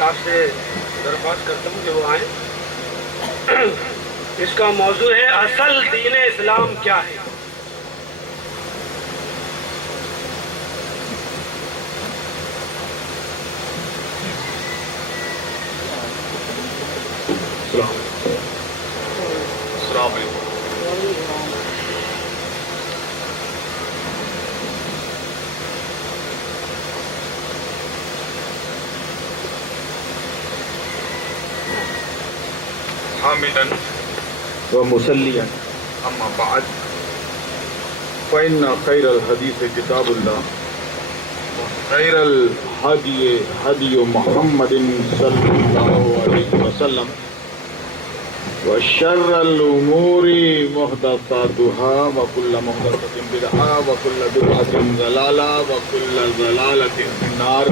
صاحب سے درخواست کرتا ہوں کہ وہ آئیں. اس کا موضوع ہے اصل دین اسلام کیا ہے. السلام علیکم. حامدا ومصليا اما بعد فإن خير الحديث كتاب الله خير الهدي هدي محمد صلى الله عليه وسلم وشر الأمور محدثاتها وكل محدثة بدعة وكل بدعة ضلالة وكل ضلالة في النار.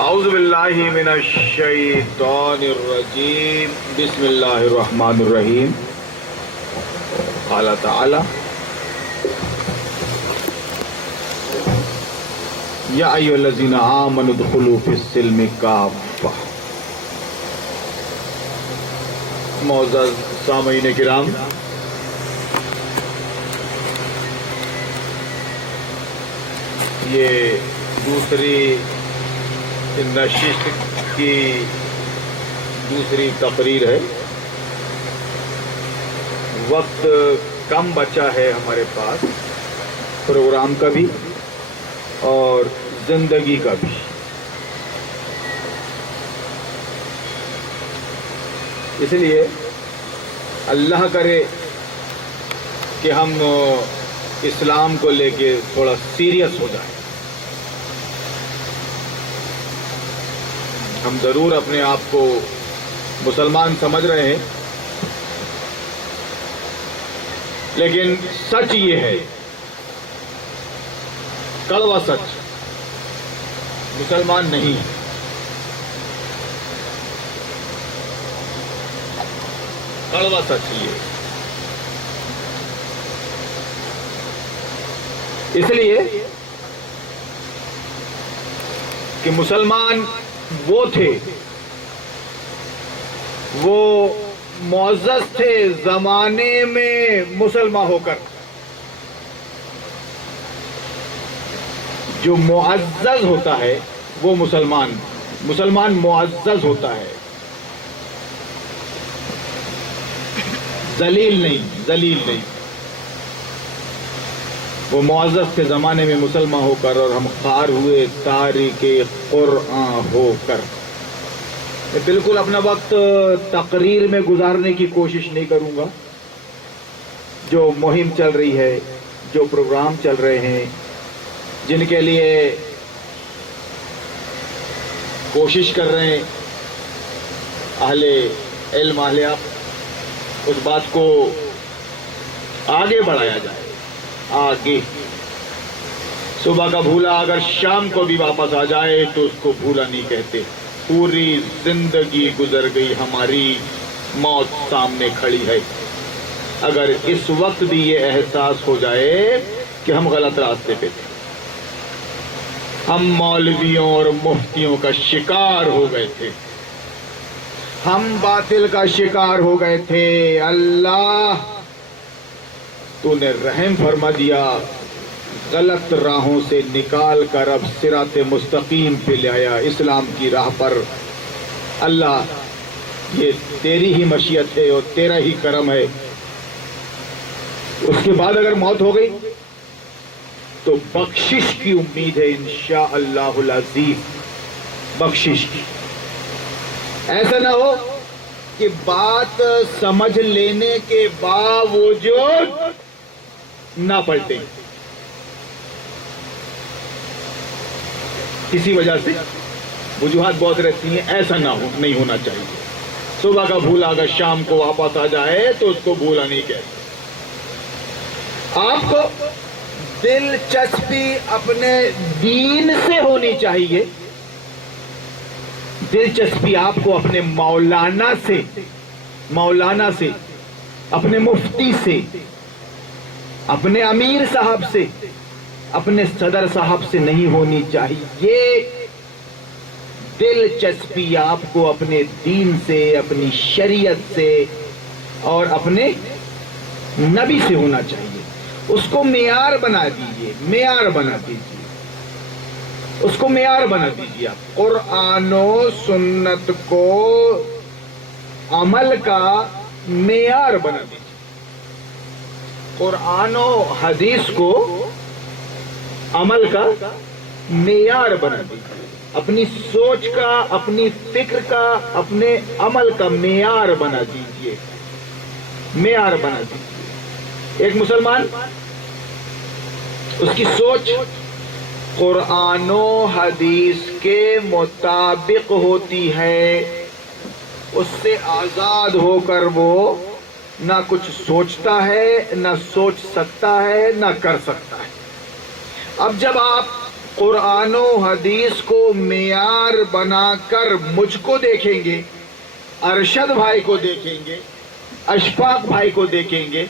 اعوذ باللہ من الشیطان الرجیم. بسم اللہ الرحمن الرحیم. قال تعالی یا ایھا الذین آمنوا ادخلوا فی السلم کافہ. معزز سامعین کرام، یہ دوسری نشست کی دوسری تقریر ہے. وقت کم بچا ہے ہمارے پاس، پروگرام کا بھی اور زندگی کا بھی. اس لیے اللہ کرے کہ ہم اسلام کو لے کے تھوڑا سیریس ہو جائیں. ہم ضرور اپنے آپ کو مسلمان سمجھ رہے ہیں، لیکن سچ یہ ہے، کڑوا سچ، مسلمان نہیں. کڑوا سچ یہ. اس لیے کہ مسلمان وہ تھے، وہ معزز تھے زمانے میں مسلمان ہو کر. جو معزز ہوتا ہے وہ مسلمان معزز ہوتا ہے، ذلیل نہیں. وہ معزز کے زمانے میں مسلمان ہو کر، اور ہم خوار ہوئے تاریخ قرآن ہو کر. میں بالکل اپنا وقت تقریر میں گزارنے کی کوشش نہیں کروں گا. جو مہم چل رہی ہے، جو پروگرام چل رہے ہیں، جن کے لیے کوشش کر رہے ہیں اہل علم اہل عقل، اس بات کو آگے بڑھایا جائے. آگے صبح کا بھولا اگر شام کو بھی واپس آ جائے تو اس کو بھولا نہیں کہتے. پوری زندگی گزر گئی ہماری، موت سامنے کھڑی ہے. اگر اس وقت بھی یہ احساس ہو جائے کہ ہم غلط راستے پہ تھے، ہم مولویوں اور مفتیوں کا شکار ہو گئے تھے، ہم باطل کا شکار ہو گئے تھے، اللہ تو نے رحم فرما دیا، غلط راہوں سے نکال کر اب صراط مستقیم پہ لے آیا، اسلام کی راہ پر. اللہ یہ تیری ہی مشیت ہے اور تیرا ہی کرم ہے. اس کے بعد اگر موت ہو گئی تو بخشش کی امید ہے انشاءاللہ العزیز. بخشش کی. ایسا نہ ہو کہ بات سمجھ لینے کے باوجود نہ پلٹے، کسی وجہ سے وجوہات بہت رہتی ہیں. ایسا نہیں ہونا چاہیے. صبح کا بھولا اگر شام کو واپس آ جائے تو اس کو بھولا نہیں کہتے. آپ کو دلچسپی اپنے دین سے ہونی چاہیے. دلچسپی آپ کو اپنے مولانا سے، اپنے مفتی سے، اپنے امیر صاحب سے، اپنے صدر صاحب سے نہیں ہونی چاہیے. دلچسپی آپ کو اپنے دین سے، اپنی شریعت سے اور اپنے نبی سے ہونا چاہیے. اس کو معیار بنا دیجیے، معیار بنا دیجیے، اس کو معیار بنا دیجیے. آپ قرآن و سنت کو عمل کا معیار بنا دیجیے. قرآن و حدیث کو عمل کا معیار بنا دیجیے. اپنی سوچ کا، اپنی فکر کا، اپنے عمل کا معیار بنا دیجیے، معیار بنا دیجیے. ایک مسلمان، اس کی سوچ قرآن و حدیث کے مطابق ہوتی ہے. اس سے آزاد ہو کر وہ نہ کچھ سوچتا ہے، نہ سوچ سکتا ہے، نہ کر سکتا ہے. اب جب آپ قرآن و حدیث کو معیار بنا کر مجھ کو دیکھیں گے، ارشد بھائی کو دیکھیں گے، اشفاق بھائی کو دیکھیں گے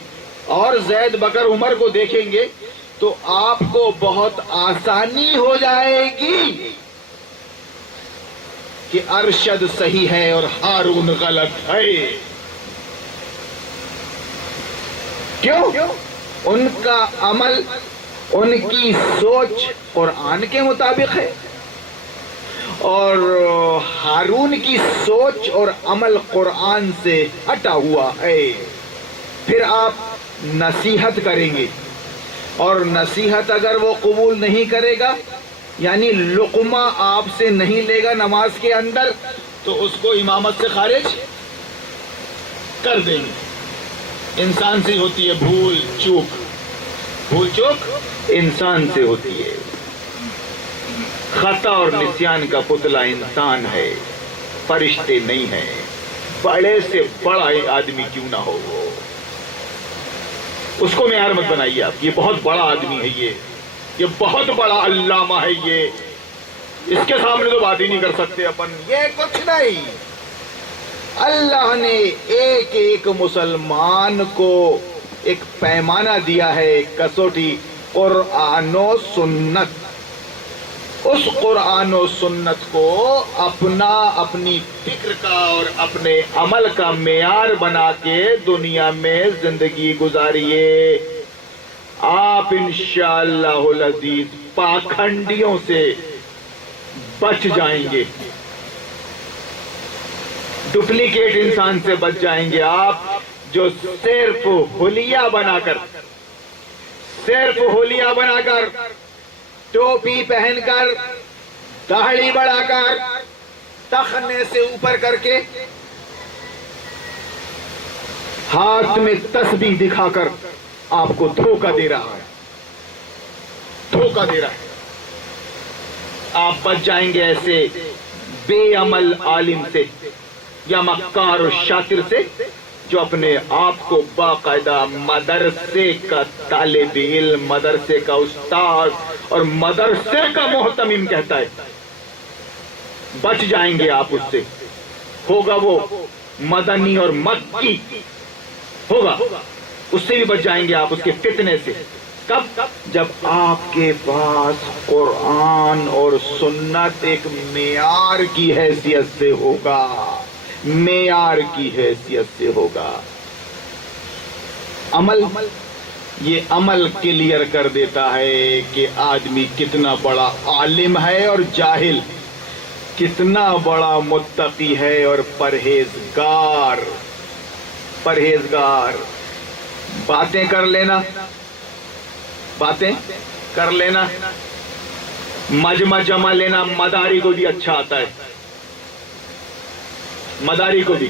اور زید بکر عمر کو دیکھیں گے تو آپ کو بہت آسانی ہو جائے گی کہ ارشد صحیح ہے اور ہارون غلط ہے. کیوں؟ ان کا عمل، ان کی سوچ قرآن کے مطابق ہے اور ہارون کی سوچ اور عمل قرآن سے ہٹا ہوا ہے. پھر آپ نصیحت کریں گے اور نصیحت اگر وہ قبول نہیں کرے گا، یعنی لقمہ آپ سے نہیں لے گا نماز کے اندر، تو اس کو امامت سے خارج کر دیں گے. انسان سے ہوتی ہے بھول چوک، بھول چوک انسان سے ہوتی ہے. خطا اور نسیان کا پتلا انسان ہے، فرشتے نہیں ہیں. بڑے سے بڑا آدمی کیوں نہ ہو، اس کو معیار مت بنائیے آپ. یہ بہت بڑا آدمی ہے، یہ بہت بڑا علامہ ہے، یہ اس کے سامنے تو بات ہی نہیں کر سکتے اپن. یہ کچھ نہیں. اللہ نے ایک ایک مسلمان کو ایک پیمانہ دیا ہے، ایک کسوٹی، قرآن و سنت. اس قرآن و سنت کو اپنی فکر کا اور اپنے عمل کا معیار بنا کے دنیا میں زندگی گزاریے. آپ انشاءاللہ العزیز پاکھنڈیوں سے بچ جائیں گے، ڈپلیکیٹ انسان سے بچ جائیں گے. آپ جو صرف حلیہ بنا کر ٹوپی پہن کر، داڑھی بڑھا کر، تخنے سے اوپر کر کے، ہاتھ میں تسبیح دکھا کر آپ کو دھوکہ دے رہا ہے، دھوکہ دے رہا ہے. آپ بچ جائیں گے ایسے بے عمل عالم سے یا مکار و شاطر سے جو اپنے آپ کو باقاعدہ مدرسے کا طالب علم، مدرسے کا استاد اور مدرسے کا محتمم کہتا ہے. بچ جائیں گے آپ اس سے. ہوگا وہ مدنی اور مکی ہوگا، اس سے بھی بچ جائیں گے آپ، اس کے فتنے سے. کب؟ جب آپ کے پاس قرآن اور سنت ایک معیار کی حیثیت سے ہوگا، معیار کی حیثیت سے ہوگا. عمل، یہ عمل کلیئر کر دیتا ہے کہ آدمی کتنا بڑا عالم ہے اور جاہل، کتنا بڑا متقی ہے اور پرہیزگار. باتیں کر لینا، مجمع جمع لینا مداری کو بھی اچھا آتا ہے، مداری کو بھی.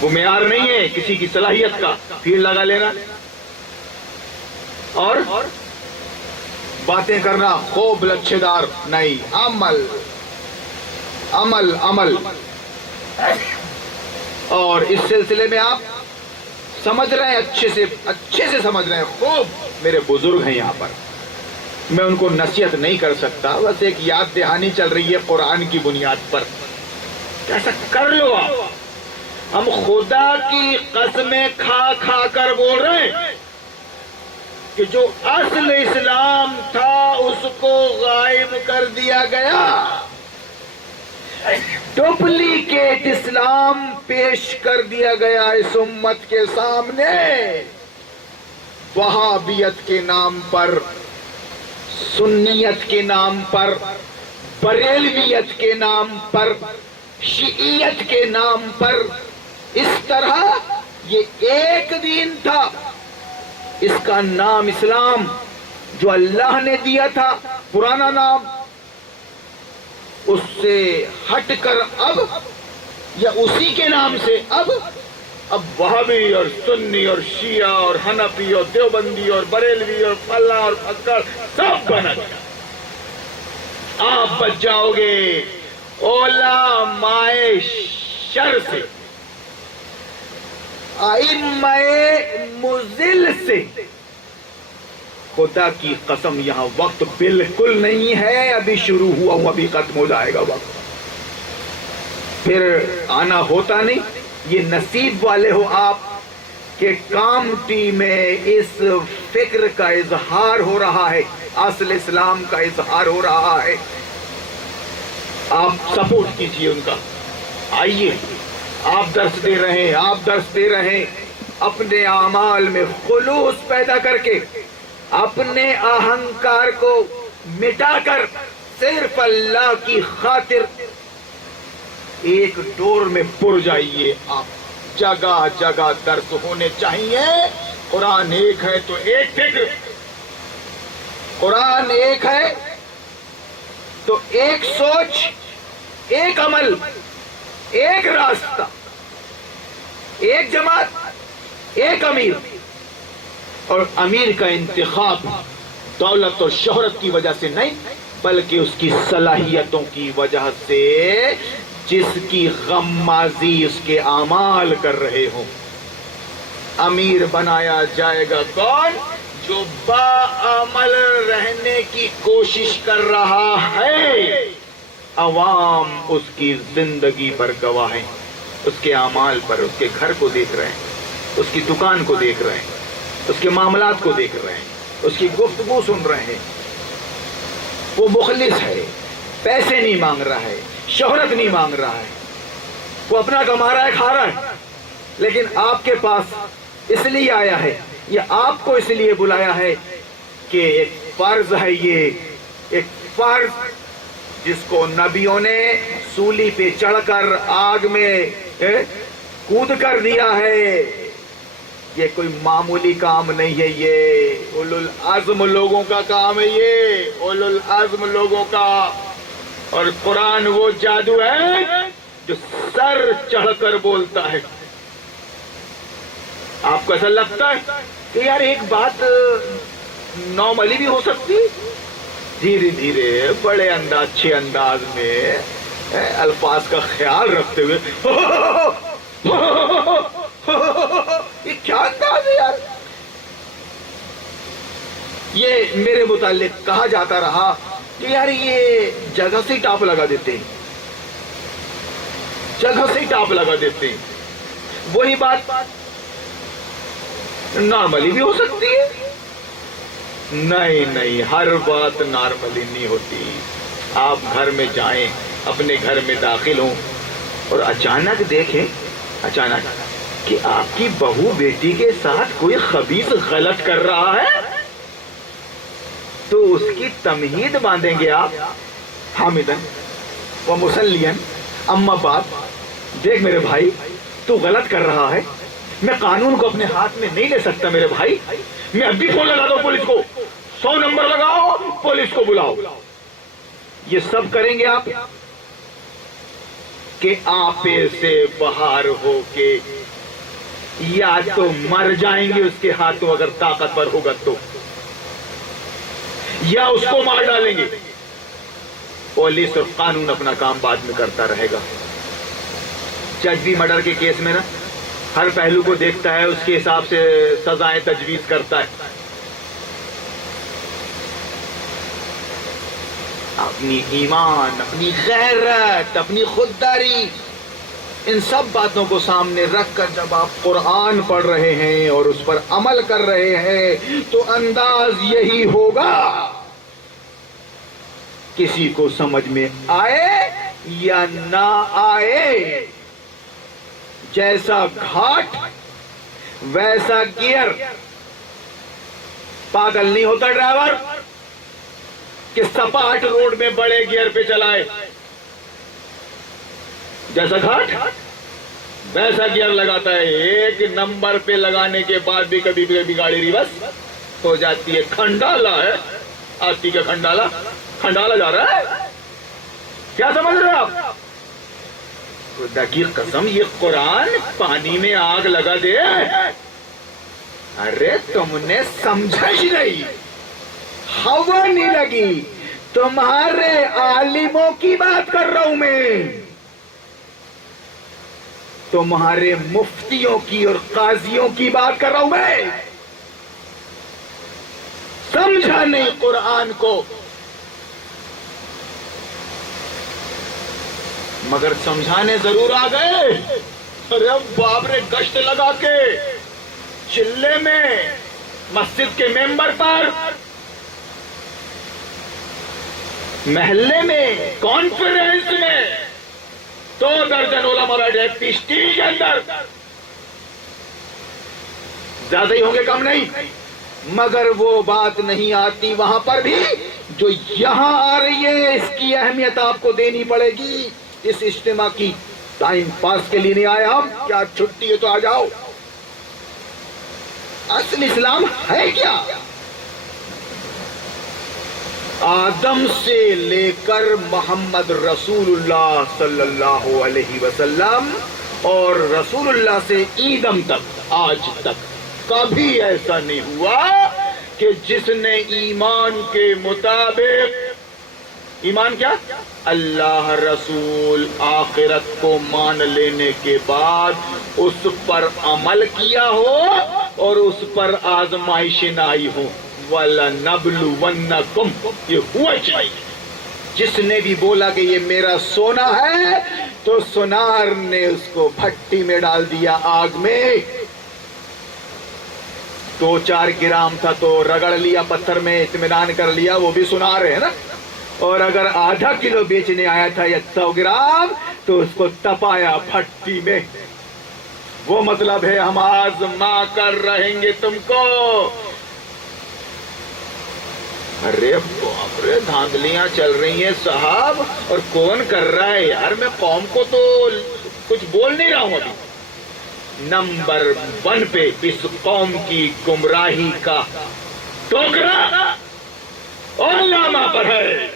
وہ معیار نہیں ہے کسی کی صلاحیت کا. پھر لگا لینا اور باتیں کرنا خوب لچھے دار نہیں. عمل عمل عمل. اور اس سلسلے میں آپ سمجھ رہے ہیں، اچھے سے سمجھ رہے ہیں. خوب میرے بزرگ ہیں یہاں پر، میں ان کو نصیحت نہیں کر سکتا، بس ایک یاد دہانی چل رہی ہے قرآن کی بنیاد پر. ایسا کر لو آپ. ہم خدا کی قسمیں کھا کر بول رہے ہیں کہ جو اصل اسلام تھا اس کو غائب کر دیا گیا، ڈپلیکیٹ اسلام پیش کر دیا گیا اس امت کے سامنے، وہابیت کے نام پر، سنیت کے نام پر، بریلویت کے نام پر، شیعیت کے نام پر۔ اس طرح یہ ایک دین تھا، اس کا نام اسلام جو اللہ نے دیا تھا، پرانا نام، اس سے ہٹ کر اب، یا اسی کے نام سے اب وہابی اور سنی اور شیعہ اور حنفی اور دیوبندی اور بریلوی اور فلاں اور پھکڑ سب بنا گیا۔ آپ بچ جاؤ گے علماء شر سے، ائمہ مضل سے۔ خدا کی قسم یہاں وقت بالکل نہیں ہے، ابھی شروع ہوا ہوں، ابھی ختم ہو جائے گا وقت، پھر آنا ہوتا نہیں۔ یہ نصیب والے ہو آپ کہ کامٹی میں اس فکر کا اظہار ہو رہا ہے، اصل اسلام کا اظہار ہو رہا ہے، آپ سپورٹ کیجئے ان کا۔ آئیے، آپ درس دے رہے ہیں، آپ درس دے رہے ہیں، اپنے اعمال میں خلوص پیدا کر کے، اپنے اہنکار کو مٹا کر صرف اللہ کی خاطر ایک ڈور میں پُر جائیے۔ آپ جگہ جگہ درس ہونے چاہیے۔ قرآن ایک ہے تو ایک فکر، قرآن ایک ہے تو ایک سوچ، ایک عمل، ایک راستہ، ایک جماعت، ایک امیر۔ اور امیر کا انتخاب دولت اور شہرت کی وجہ سے نہیں، بلکہ اس کی صلاحیتوں کی وجہ سے، جس کی غمازی اس کے اعمال کر رہے ہوں۔ امیر بنایا جائے گا کون؟ جو باعمل رہنے کی کوشش کر رہا ہے۔ عوام اس کی زندگی پر گواہ ہیں، اس کے اعمال پر، اس کے گھر کو دیکھ رہے ہیں، اس کی دکان کو دیکھ رہے ہیں، اس کے معاملات کو دیکھ رہے ہیں، اس کی گفتگو سن رہے ہیں۔ وہ مخلص ہے، پیسے نہیں مانگ رہا ہے، شہرت نہیں مانگ رہا ہے، وہ اپنا کما رہا ہے، کھا رہا ہے، لیکن آپ کے پاس اس لیے آیا ہے، یا آپ کو اس لیے بلایا ہے کہ ایک فرض ہے، یہ ایک فرض جس کو نبیوں نے سولی پہ چڑھ کر آگ میں کود کر دیا ہے۔ یہ کوئی معمولی کام نہیں ہے، یہ اولو العزم لوگوں کا کام ہے، یہ اولو العزم لوگوں کا۔ اور قرآن وہ جادو ہے جو سر چڑھ کر بولتا ہے۔ آپ کو ایسا لگتا ہے کہ یار ایک بات نارملی بھی ہو سکتی، دھیرے دھیرے بڑے اچھے انداز میں الفاظ کا خیال رکھتے ہوئے، یہ کیا انداز ہے یار؟ یہ میرے متعلق کہا جاتا رہا کہ یار یہ جگہ سے ہی ٹاپ لگا دیتے ہیں، جگہ سے ہی ٹاپ لگا دیتے ہیں۔ وہی بات نارملی بھی ہو سکتی ہے۔ نہیں، ہر بات نارملی نہیں ہوتی۔ آپ گھر میں جائیں، اپنے گھر میں داخل ہوں اور اچانک دیکھیں، اچانک کہ آپ کی بہو بیٹی کے ساتھ کوئی خبیث غلط کر رہا ہے، تو اس کی تمہید باندھیں گے آپ، حامدن و مسلین، اما باپ، دیکھ میرے بھائی تو غلط کر رہا ہے، میں قانون کو اپنے ہاتھ میں نہیں لے سکتا میرے بھائی، میں اب بھی فون لگا دو پولیس کو، 100 نمبر لگاؤ، پولیس کو بلاؤ۔ یہ سب کریں گے آپ کہ آپے سے باہر ہو کے یا تو مر جائیں گے اس کے ہاتھوں اگر طاقتور ہوگا تو، یا اس کو مار ڈالیں گے۔ پولیس اور قانون اپنا کام بعد میں کرتا رہے گا۔ جج بھی مرڈر کے کیس میں نا ہر پہلو کو دیکھتا ہے، اس کے حساب سے سزائیں تجویز کرتا ہے۔ اپنی ایمان، اپنی غیرت، اپنی خودداری ان سب باتوں کو سامنے رکھ کر جب آپ قرآن پڑھ رہے ہیں اور اس پر عمل کر رہے ہیں تو انداز یہی ہوگا، کسی کو سمجھ میں آئے یا نہ آئے، جیسا گھاٹ ویسا گیئر۔ پاگل نہیں ہوتا ڈرائیور کہ سپاٹ روڈ میں بڑے گیئر پہ چلائے، جیسا گھاٹ ویسا گیئر لگاتا ہے۔ ایک نمبر پہ لگانے کے بعد بھی کبھی کبھی گاڑی ریورس ہو جاتی ہے۔ کھنڈالا ہے، آتی کا کھنڈالا، کھنڈالا جا رہا ہے، کیا سمجھ رہے آپ؟ خدا کی قسم یہ قرآن پانی میں آگ لگا دے۔ ارے تم نے سمجھا ہی نہیں، ہوا نہیں لگی، تمہارے عالموں کی بات کر رہا ہوں میں، تمہارے مفتیوں کی اور قاضیوں کی بات کر رہا ہوں میں۔ سمجھا نہیں قرآن کو، مگر سمجھانے ضرور آ گئے۔ ارے باپ رے، گشت لگا کے چلے میں، مسجد کے ممبر پر، محلے میں، کانفرنس میں 2 درجن علماء بیٹھے پشتی کے اندر، زیادہ ہی ہوں گے کم نہیں، مگر وہ بات نہیں آتی وہاں پر بھی جو یہاں آ رہی ہے۔ اس کی اہمیت آپ کو دینی پڑے گی۔ اس اجتماع کی ٹائم پاس کے لیے نہیں آئے ہم، کیا چھٹی ہے تو آ جاؤ۔ اصل اسلام ہے کیا؟ آدم سے لے کر محمد رسول اللہ صلی اللہ علیہ وسلم اور رسول اللہ سے عیدم تک، آج تک کبھی ایسا نہیں ہوا کہ جس نے ایمان کے مطابق، ایمان کیا؟ اللہ، رسول، آخرت کو مان لینے کے بعد اس پر عمل کیا ہو اور اس پر آزمائشیں آئی ہو۔ وَلَنَبْلُوَنَّكُمْ، یہ ہوا چاہیے۔ جس نے بھی بولا کہ یہ میرا سونا ہے تو سونار نے اس کو بھٹی میں ڈال دیا، آگ میں۔ 2-4 گرام تھا تو رگڑ لیا پتھر میں، اطمینان کر لیا، وہ بھی سونار ہے نا۔ اور اگر آدھا کلو بیچنے آیا تھا یا 100 گرام تو اس کو تپایا بھٹی میں۔ وہ مطلب ہے ہم آزما کر رہیں گے تم کو۔ ارے باپ رے، دھاندلیاں چل رہی ہیں صاحب، اور کون کر رہا ہے یار؟ میں قوم کو تو کچھ بول نہیں رہا ہوں ابھی۔ نمبر 1 پہ اس قوم کی گمراہی کا ٹوکرا علماء پر ہے،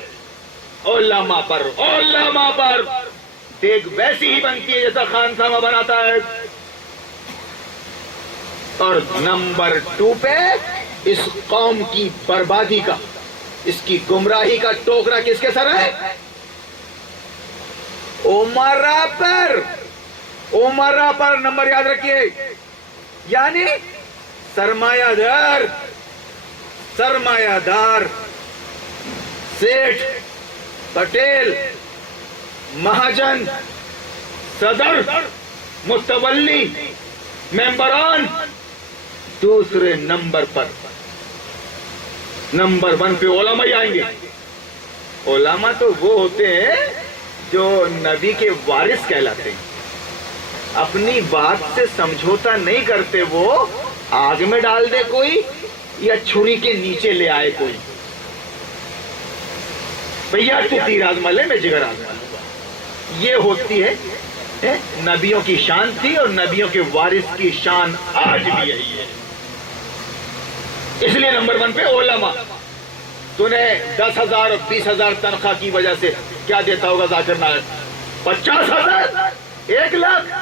علماء پر، علماء پر۔ دیکھ ویسی ہی بنتی ہے جیسا خان سامہ بناتا ہے۔ اور نمبر 2 پہ اس قوم کی بربادی کا، اس کی گمراہی کا ٹوکرا کس کے سر ہے؟ عمرا پر۔ عمرا پر نمبر یاد رکھیے، یعنی سرمایہ دار، سرمایہ دار، سیٹھ، پٹیل، مہاجن، صدر، متولی، ممبران۔ دوسرے نمبر پر، نمبر 1 پہ علماء ہی آئیں گے۔ علماء تو وہ ہوتے ہیں جو نبی کے وارث کہلاتے ہیں، اپنی بات سے سمجھوتا نہیں کرتے، وہ آگ میں ڈال دے کوئی یا چھری کے نیچے لے آئے کوئی، بھیا تو تیر آزما لے، میں جگر آزما لوں گا۔ یہ ہوتی ہے نبیوں کی شان تھی، اور نبیوں کے وارث کی شان آج بھی یہی ہے۔ اس لیے نمبر 1 پہ علماء۔ تو نے 10,000 اور 20,000 تنخواہ کی وجہ سے کیا دیتا ہوگا ذاکر نائک؟ 50,000، 1 لاکھ۔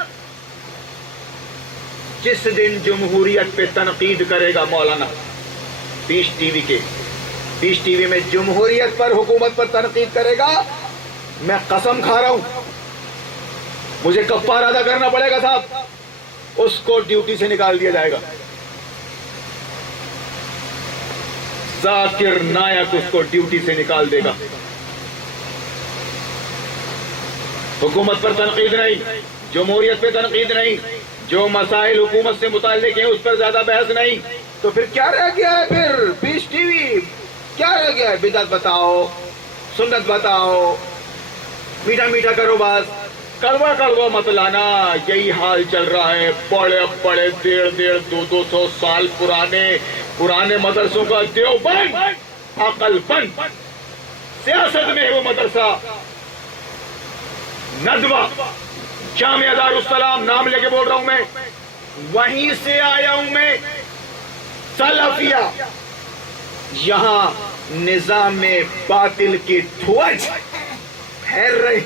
جس دن جمہوریت پہ تنقید کرے گا مولانا پیش ٹی وی کے، پیش ٹی وی میں جمہوریت پر، حکومت پر تنقید کرے گا، میں قسم کھا رہا ہوں مجھے کفارہ ادا کرنا پڑے گا صاحب، اس کو ڈیوٹی سے نکال دیا جائے گا۔ ذاکر نائک اس کو ڈیوٹی سے نکال دے گا۔ حکومت پر تنقید نہیں، جمہوریت پہ تنقید نہیں، جو مسائل حکومت سے متعلق ہیں اس پر زیادہ بحث نہیں، تو پھر کیا رہ گیا ہے؟ پھر پیس ٹی وی کیا رہ گیا ہے؟ بدعت بتاؤ، سنت بتاؤ، میٹھا میٹھا کرو بس، کڑوا کڑوا مت لانا۔ یہی حال چل رہا ہے، بڑے بڑے 150-200 سال پرانے مدرسوں کا دیوبند عقل بند، سیاست میں ہے وہ مدرسہ ندوہ، جامعہ دارالسلام نام لے کے بول رہا ہوں میں، وہیں سے آیا ہوں میں، سلفیہ۔ یہاں نظام باطل کی دھوج پھیل رہے۔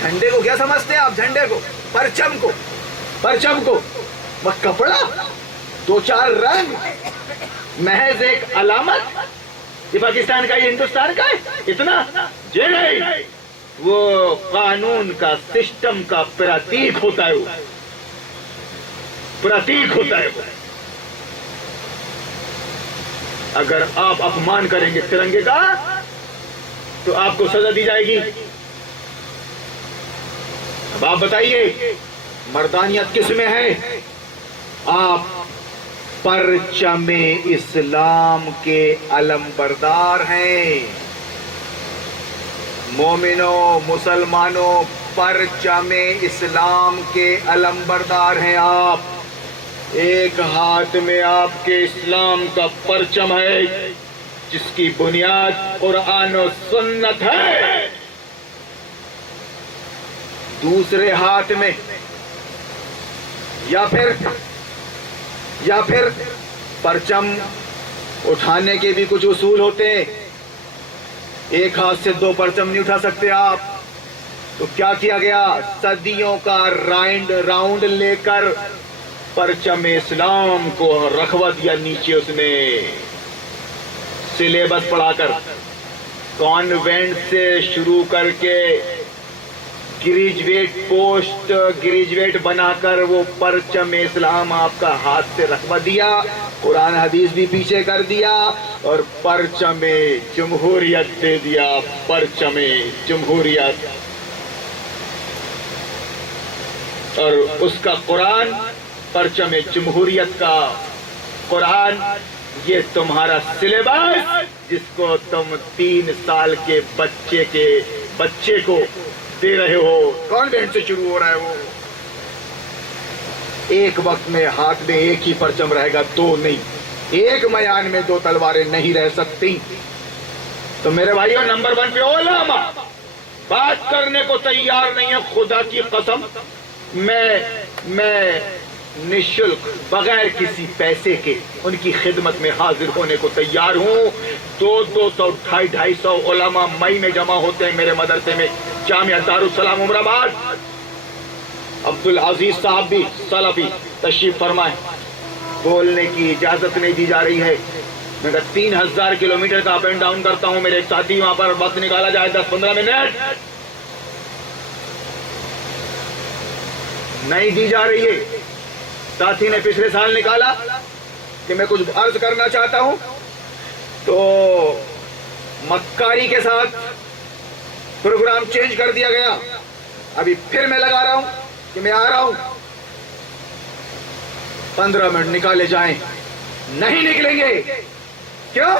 جھنڈے کو کیا سمجھتے ہیں آپ؟ جھنڈے کو، پرچم کو وہ کپڑا، 2-4 رنگ، محض ایک علامت، یہ پاکستان کا، یہ ہندوستان کا ہے، اتنا جی نہیں، وہ قانون کا، سسٹم کا پراتیک ہوتا ہے، وہ پراتیک ہوتا ہے وہ۔ اگر آپ اپمان کریں گے ترنگے کا تو آپ کو سزا دی جائے گی۔ اب آپ بتائیے مردانیت کس میں ہے؟ آپ پرچم اسلام کے علم بردار ہیں، مومنوں، مسلمانوں، پرچم اسلام کے علم بردار ہیں آپ۔ ایک ہاتھ میں آپ کے اسلام کا پرچم ہے جس کی بنیاد قرآن و سنت ہے، دوسرے ہاتھ میں یا پھر پرچم اٹھانے کے بھی کچھ اصول ہوتے ہیں، ایک ہاتھ سے 2 پرچم نہیں اٹھا سکتے آپ۔ تو کیا کیا گیا؟ صدیوں کا راؤنڈ لے کر پرچم اسلام کو رکھوا دیا نیچے۔ اس نے سلیبس پڑھا کر، کانوینٹ سے شروع کر کے گریجویٹ بنا کر وہ پرچم اسلام آپ کا ہاتھ سے رکھوا دیا، قرآن حدیث بھی پیچھے کر دیا اور پرچم جمہوریت دے دیا، پرچم جمہوریت۔ اور اس کا قرآن، پرچم جمہوریت کا قرآن، یہ تمہارا سلیبس جس کو تم 3 سال کے بچے کو دے رہے ہو، کانوینٹ سے شروع ہو رہا ہے وہ۔ ایک وقت میں ہاتھ میں ایک ہی پرچم رہے گا، 2 نہیں، ایک میان میں 2 تلواریں نہیں رہ سکتی۔ تو میرے بھائیوں، نمبر 1 پہ علماء بات کرنے کو تیار نہیں ہے، خدا کی قسم میں نشلک بغیر کسی پیسے کے ان کی خدمت میں حاضر ہونے کو تیار ہوں۔ 200 250 علماء مئی میں جمع ہوتے ہیں میرے مدرسے میں، جامعہ دارالسلام عمر آباد۔ عبدالعزیز صاحب بھی سلفی، تشریف فرمائیں۔ بولنے کی اجازت نہیں دی جا رہی ہے۔ میں 3000 کلومیٹر کا اپ اینڈ ڈاؤن کرتا ہوں، میرے ایک ساتھی وہاں پر وقت نکالا جائے 10-15 منٹ، نہیں دی جا رہی ہے۔ ساتھی نے پچھلے سال نکالا کہ میں کچھ عرض کرنا چاہتا ہوں، تو مکاری کے ساتھ پروگرام چینج کر دیا گیا۔ ابھی پھر میں لگا رہا ہوں کہ میں آ رہا ہوں، 15 منٹ نکالے جائیں، نہیں نکلیں گے۔ کیوں؟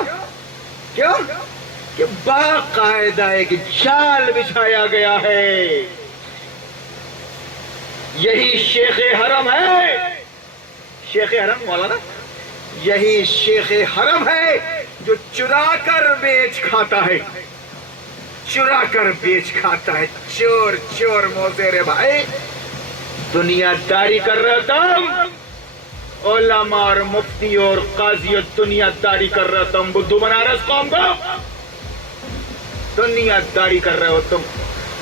کہ باقاعدہ ایک جال بچھایا گیا ہے۔ یہی شیخ حرم ہے، شیخ حرم مولانا، یہی شیخ حرم ہے جو چرا کر بیچ کھاتا ہے، چور موزیر بھائی، دنیا داری کر رہا تھا، علماء اور مفتی اور قاضی دنیا داری کر رہا تم، بدھو بنا رہا اس قوم کو، دنیا داری کر رہے ہو تم،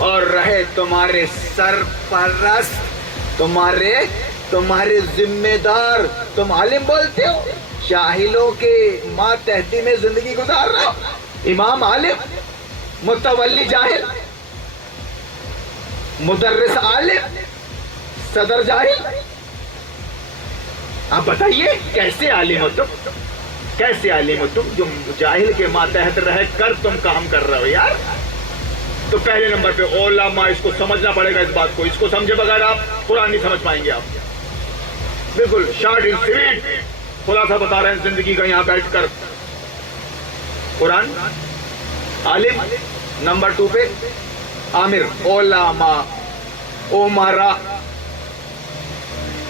اور رہے تمہارے سرپرست، تمہارے ذمہ دار، تم عالم بولتے ہو، جاہلوں کے ماتحتی میں زندگی گزار رہے ہو، امام عالم، متولی جاہل، مدرس عالم، صدر جاہل۔ آپ بتائیے کیسے عالم ہو تم؟ کیسے عالم ہو تم جو جاہل کے ماتحت رہ کر تم کام کر رہے ہو؟ یار تو پہلے نمبر پہ علماء، اس کو سمجھنا پڑے گا اس بات کو. اس کو سمجھے بغیر آپ قرآن نہیں سمجھ پائیں گے. آپ بالکل شارٹ اینڈ سویٹ خلاصہ بتا رہے ہیں زندگی کا یہاں بیٹھ کر. قرآن، عالم، نمبر 2 پہ عامر، علماء، امراء.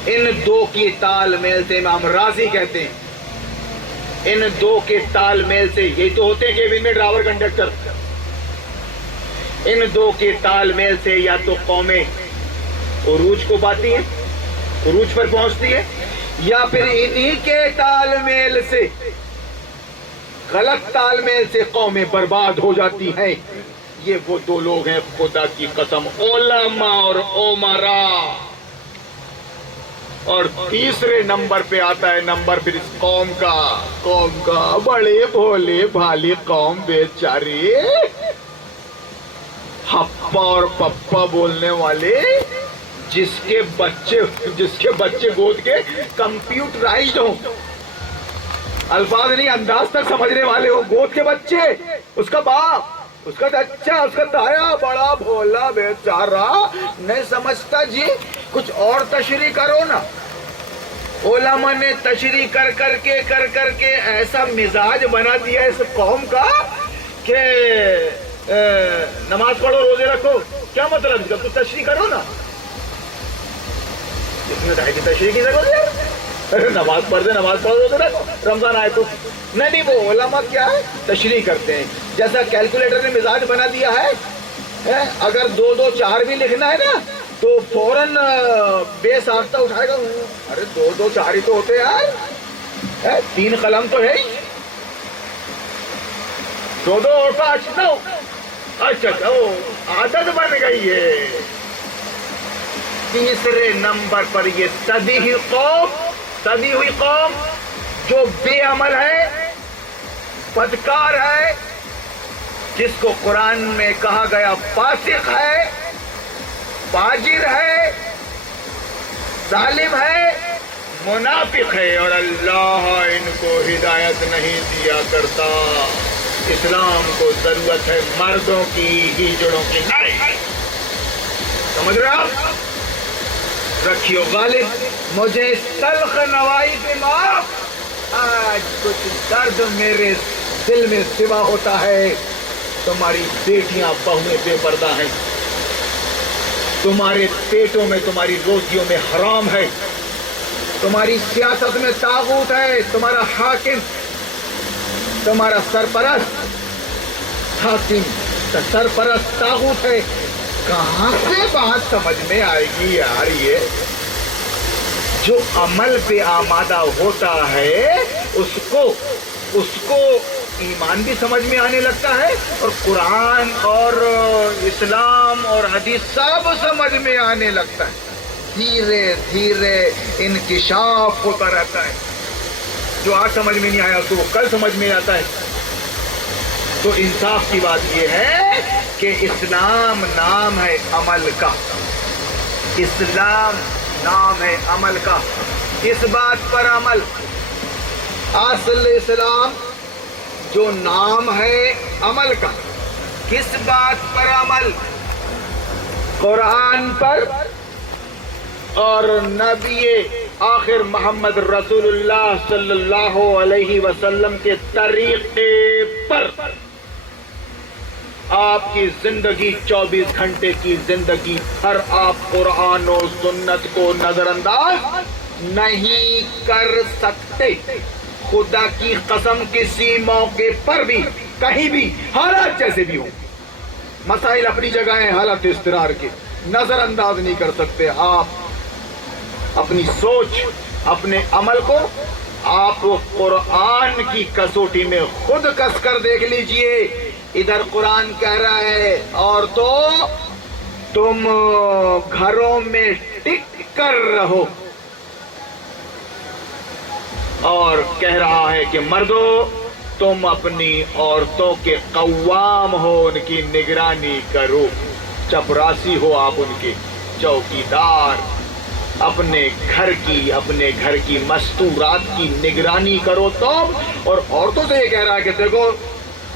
ان دو کی تال میل سے امام راضی کہتے ہیں، ان دو کے تال میل سے، یہی تو ہوتے ہیں کیبن میں ڈرائیور کنڈکٹر. ان دو کے تال میل سے یا تو قومیں عروج کو پاتی ہیں، عروج پر پہنچتی ہے، یا پھر انہی کے تال میل سے، غلط تال میل سے قومیں برباد ہو جاتی ہیں. یہ وہ دو لوگ ہیں خدا کی قسم، علماء اور امراء. اور تیسرے نمبر پہ آتا ہے نمبر پھر اس قوم کا بڑے بھولے بھالی قوم بیچاری، ہپا اور پپا بولنے والے، جس کے بچے گود کے کمپیوٹرائزڈ ہوں، الفاظ نہیں انداز تک سمجھنے والے ہوں. گود کے بچے، اس کا باپ، اس کا چچا، اس کا تایا، بڑا بھولا بیچارہ نہیں سمجھتا. جی کچھ اور تشریح کرو نا. علماء نے تشریح کر کے ایسا مزاج بنا دیا اس قوم کا کہ نماز پڑھو، روزے رکھو. کیا مطلب اس کا؟ تو تشریح کرو نا. اس میں تشریح کی ضرورت ہے؟ نماز پڑھتے، نماز پڑھو، روزے رکھو، رمضان آئے تو نہیں. وہ علماء کیا ہے؟ تشریح کرتے ہیں. جیسا کیلکولیٹر نے مزاج بنا دیا ہے، اگر 2 2 4 بھی لکھنا ہے نا تو فوراً بے ساختہ اٹھائے گا. ارے 2 2 4 ہی تو ہوتے یار، 3 قلم تو ہے ہی. 2 2 اور 5 9. اچھا وہ عادت بن گئی ہے. تیسرے نمبر پر یہ سدی ہوئی قوم جو بے عمل ہے، بدکار ہے، جس کو قرآن میں کہا گیا فاسق ہے، فاجر ہے، ظالم ہے، منافق ہے، اور اللہ ان کو ہدایت نہیں دیا کرتا. اسلام کو ضرورت ہے مردوں کی، ہجڑوں کی نہیں. سمجھ رہے آپ؟ رکھیو غالب مجھے تلخ نوائی پہ معاف، آج کچھ درد میرے دل میں سوا ہوتا ہے. تمہاری بیٹیاں بہویں بے پردہ ہیں، تمہارے پیٹوں میں، تمہاری روزیوں میں حرام ہے، تمہاری سیاست میں طاغوت ہے، تمہارا حاکم، تمہارا سرپرست حاکم، سرپرست طاغوت ہے. کہاں سے بات سمجھ میں آئے گی یار؟ یہ جو عمل پہ آمادہ ہوتا ہے اس کو ایمان بھی سمجھ میں آنے لگتا ہے، اور قرآن اور اسلام اور حدیث سب سمجھ میں آنے لگتا ہے. دھیرے دھیرے انکشاف ہوتا رہتا ہے. جو آج سمجھ میں نہیں آیا تو وہ کل سمجھ میں آتا ہے. تو انصاف کی بات یہ ہے کہ اسلام نام ہے عمل کا، اسلام نام ہے عمل کا. اس بات پر عمل، اصل اسلام جو نام ہے عمل کا، کس بات پر عمل؟ قرآن پر اور نبی آخر محمد رسول اللہ صلی اللہ علیہ وسلم کے طریقے پر. آپ کی زندگی 24 گھنٹے کی زندگی پر آپ قرآن و سنت کو نظر انداز نہیں کر سکتے. خدا کی قسم کسی موقع پر بھی، کہیں بھی، حالات جیسے بھی ہوں، مسائل اپنی جگہ ہیں، حالت اضطرار کے، نظر انداز نہیں کر سکتے. آپ اپنی سوچ، اپنے عمل کو آپ قرآن کی کسوٹی میں خود کس کر دیکھ لیجئے. ادھر قرآن کہہ رہا ہے عورتوں تم گھروں میں ٹک کر رہو، اور کہہ رہا ہے کہ مردو تم اپنی عورتوں کے قوام ہو، ان کی نگرانی کرو، چپراسی ہو، آپ ان کے چوکیدار، اپنے گھر کی مستورات کی نگرانی کرو تم. اور عورتوں سے یہ کہہ رہا ہے کہ دیکھو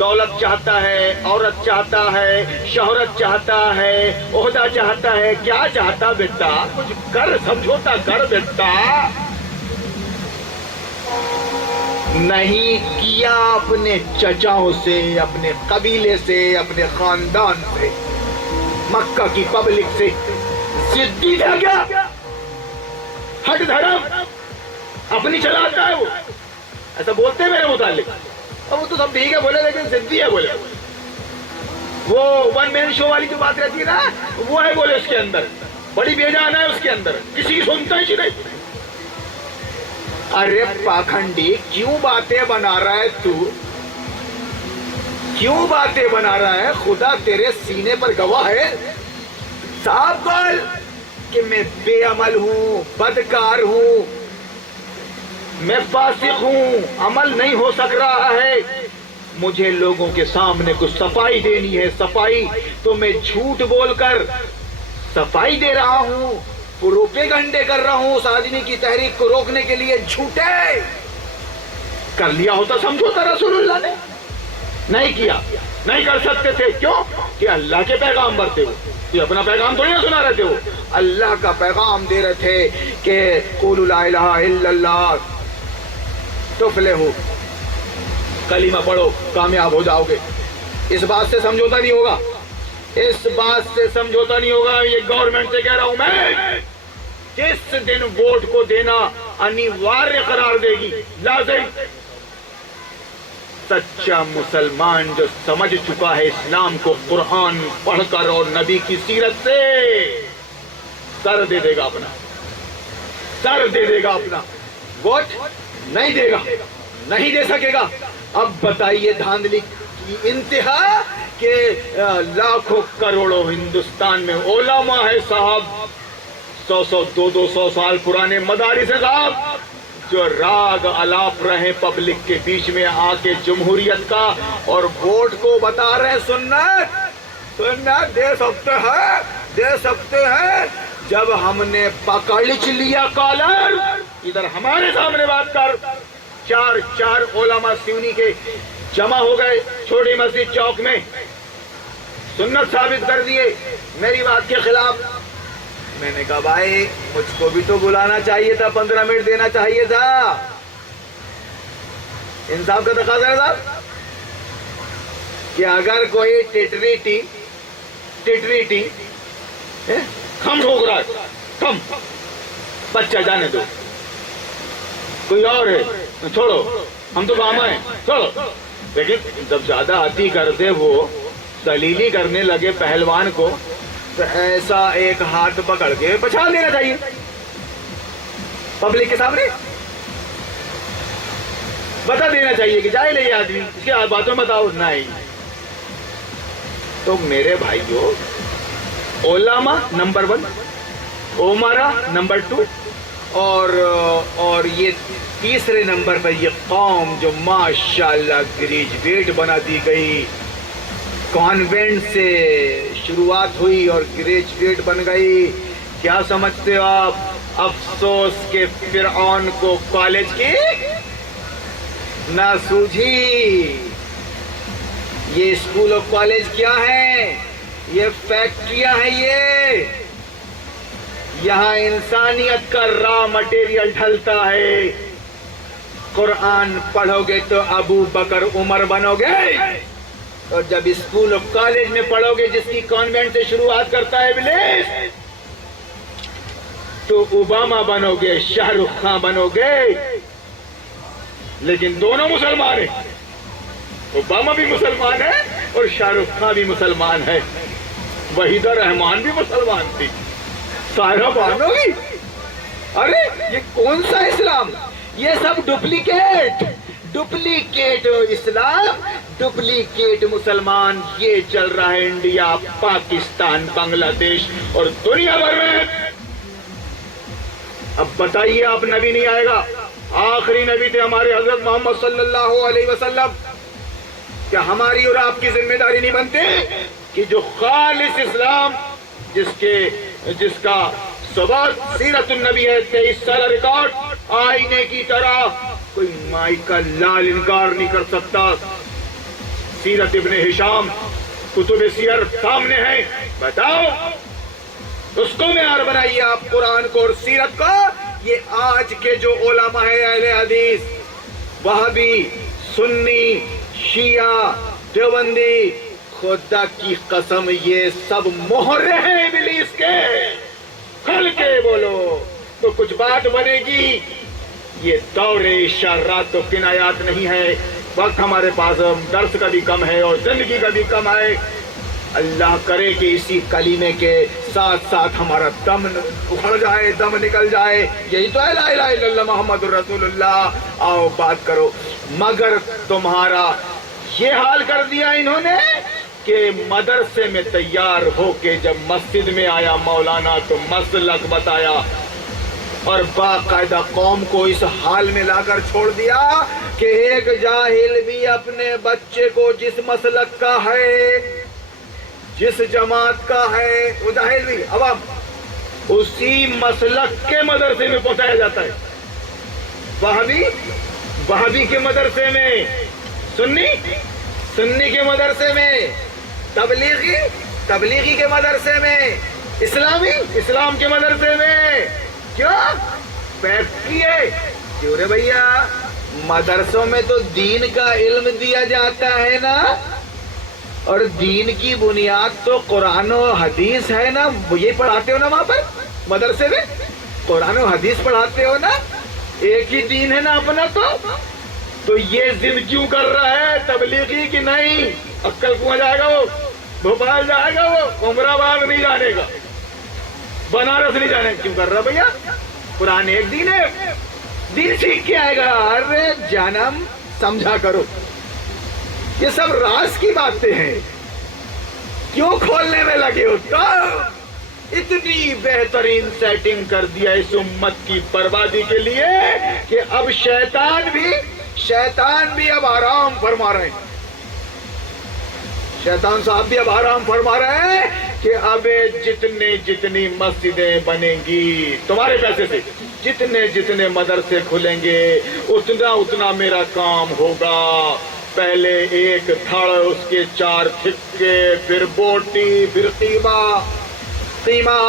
دولت چاہتا ہے، عورت چاہتا ہے، شہرت چاہتا ہے، عہدہ چاہتا ہے، کیا چاہتا بیٹا؟ کچھ کر، سمجھوتا کر بیٹا۔ نہیں کیا اپنے چچاؤں سے، اپنے قبیلے سے، اپنے خاندان سے، مکہ کی پبلک سے ضدی تھا کیا؟ ہٹ دھرم اپنی چلاتا ہے وہ، ایسا بولتے ہیں میرے متعلق۔ اب وہ تو سب ٹھیک ہے بولے، لیکن ضدی ہے بولے۔ وہ ون مین شو والی جو بات رہتی ہے نا، وہ ہے بولے اس کے اندر، بڑی بے جان ہے اس کے اندر، کسی کی سنتا ہی نہیں۔ ارے پاکھنڈی کیوں باتیں بنا رہا ہے تو؟ کیوں باتیں بنا رہا ہے؟ خدا تیرے سینے پر گواہ ہے، صاحب بول کہ میں بے عمل ہوں، بدکار ہوں، میں فاسق ہوں، عمل نہیں ہو سک رہا ہے، مجھے لوگوں کے سامنے کچھ صفائی دینی ہے، صفائی تو میں جھوٹ بول کر صفائی دے رہا ہوں، پروپیگنڈے کر رہا ہوں، اس آدمی کی تحریک کو روکنے کے لیے جھوٹے کر لیا ہوتا سمجھوتا رسول اللہ نے، نہیں کیا، نہیں کر سکتے تھے۔ کیوں؟ کہ اللہ کے پیغام برتے ہو، یہ اپنا پیغام تھوڑی نہ سنا رہے تھے، وہ اللہ کا پیغام دے رہے تھے کہ قولوا لا الہ الا اللہ تفلحوا، کلمہ پڑھو کامیاب ہو جاؤ گے۔ اس بات سے سمجھوتا نہیں ہوگا، اس بات سے سمجھوتا نہیں ہوگا۔ یہ گورنمنٹ سے کہہ رہا ہوں میں، جس دن ووٹ کو دینا انیواریہ قرار دے گی، لازم، سچا مسلمان جو سمجھ چکا ہے اسلام کو قرآن پڑھ کر اور نبی کی سیرت سے، سر دے دے گا اپنا، سر دے دے گا اپنا، ووٹ نہیں دے گا، نہیں دے سکے گا۔ اب بتائیے دھاندلی کی انتہا کہ لاکھوں کروڑوں ہندوستان میں علماء ہے صاحب، 100 200 سال پرانے مدارس ہیں صاحب، جو راگ الاپ رہے پبلک کے بیچ میں آ کے جمہوریت کا، اور ووٹ کو بتا رہے سنت دے سکتے ہیں، دے سکتے ہیں۔ جب ہم نے پکڑ لیا کالر، ادھر ہمارے سامنے بات کر، چار علماء سیونی کے جمع ہو گئے چھوٹی مسجد چوک میں، سنت ثابت کر دیے میری بات کے خلاف۔ میں نے کہا بھائی مجھ کو بھی تو بلانا چاہیے تھا، 15 منٹ دینا چاہیے تھا، انصاف کا تقاضا ہے صاحب، کہ اگر کوئی ٹٹری کھم ٹھوک رہا ہے، کھم، بچہ جانے دو، کوئی اور ہے چھوڑو، ہم تو باما ہیں چھوڑو۔ لیکن جب زیادہ آتی کرتے وہ دلیلی کرنے لگے پہلوان کو، تو ایسا ایک ہاتھ پکڑ کے بچا دینا چاہیے پبلک کے سامنے، بتا دینا چاہیے کہ جائے لے آدمی، اس کی باتوں میں بتاؤ نہیں۔ تو میرے بھائیوں، علماء نمبر 1، عمرا نمبر 2، اور یہ تیسرے نمبر پر یہ قوم جو ماشاءاللہ گریجویٹ بنا دی گئی، کانوینٹ سے شروعات ہوئی اور گریجویٹ بن گئی۔ کیا سمجھتے ہو آپ؟ افسوس کہ فرعون کو کالج کی نہ سوجھی۔ یہ اسکول اور کالج کیا ہے؟ یہ فیکٹریاں ہیں، یہاں انسانیت کا را مٹیریل ڈھلتا ہے۔ قرآن پڑھو گے تو ابو بکر عمر بنو گے، اور جب اسکول اور کالج میں پڑھو گے جس کی کانوینٹ سے شروعات کرتا ہے ابلیس، تو اوباما بنو گے، شاہ رخ خان بنو گے۔ لیکن دونوں مسلمان ہیں، اوباما بھی مسلمان ہے اور شاہ رخ خان بھی مسلمان ہے، وحیدہ رحمان بھی مسلمان تھی، سارا بانو گی۔ ارے یہ کون سا اسلام؟ یہ سب ڈپلیکیٹ اسلام، ڈپلیکیٹ مسلمان، یہ چل رہا ہے انڈیا، پاکستان، بنگلہ دیش اور دنیا بھر میں۔ اب بتائیے، آپ نبی نہیں آئے گا، آخری نبی تھے ہمارے حضرت محمد صلی اللہ علیہ وسلم، کیا ہماری اور آپ کی ذمہ داری نہیں بنتی کہ جو خالص اسلام جس کا ثبات سیرت النبی ہے، 23 سالہ ریکارڈ، آئینے کی طرح، کوئی مائی کا لال انکار نہیں کر سکتا، سیرت ابن ہشام، کتب سیر سامنے ہیں، بتاؤ اس کو معیار بنائیے آپ قرآن کو اور سیرت کو۔ یہ آج کے جو علماء ہیں اہل حدیث، وہابی، سنی، شیعہ، دیوبندی، خدا کی قسم یہ سب مہرے ہیں ابلیس کے۔ کھل کے بولو تو کچھ بات بنے گی۔ یہ دور اشارات و کنایات نہیں ہے، وقت ہمارے پاس درس کا بھی کم ہے اور زندگی کا بھی کم ہے۔ اللہ کرے کہ اسی کلمے کے ساتھ ساتھ ہمارا دم اکھڑ جائے، دم نکل جائے۔ یہی تو ہے لا الہ الا اللہ محمد الرسول اللہ۔ آؤ بات کرو۔ مگر تمہارا یہ حال کر دیا انہوں نے کہ مدرسے میں تیار ہو کے جب مسجد میں آیا مولانا تو مسلک بتایا، اور باقاعدہ قوم کو اس حال میں لا کر چھوڑ دیا کہ ایک جاہل بھی اپنے بچے کو جس مسلک کا ہے، جس جماعت کا ہے، وہ جاہل بھی عوام اسی مسلک کے مدرسے میں پہنچایا جاتا ہے۔ وہابی کے مدرسے میں، سنی کے مدرسے میں، تبلیغی کے مدرسے میں، اسلام کے مدرسے میں۔ کیوں پیک کیے؟ کیوں رے بھیا؟ مدرسوں میں تو دین کا علم دیا جاتا ہے نا، اور دین کی بنیاد تو قرآن و حدیث ہے نا۔ یہ پڑھاتے ہو نا وہاں پر مدرسے میں، قرآن و حدیث پڑھاتے ہو نا، ایک ہی دین ہے نا اپنا۔ تو یہ ضد کیوں کر رہا ہے تبلیغی کی نہیں؟ عقل کنواں جائے گا وہ، بھوپال جائے گا وہ، عمر آباد نہیں جانے گا، بنارس نہیں جانے کیوں کر رہا بھیا؟ قرآن ایک دین ہے، دین سیکھ کے آئے گا۔ ارے جانم سمجھا کرو، یہ سب راز کی باتیں ہیں، کیوں کھولنے میں لگے ہو؟ تو اتنی بہترین سیٹنگ کر دیا اس امت کی بربادی کے لیے کہ اب شیطان بھی اب آرام فرما رہے ہیں۔ شیطان صاحب بھی اب آرام فرما رہے ہیں کہ اب جتنی مسجدیں بنیں گی تمہارے پیسے سے، جتنے مدرسے کھلیں گے، اتنا میرا کام ہوگا۔ پہلے ایک تھڑ، اس کے 4 تھکے، پھر بوٹی، پھر قیمہ،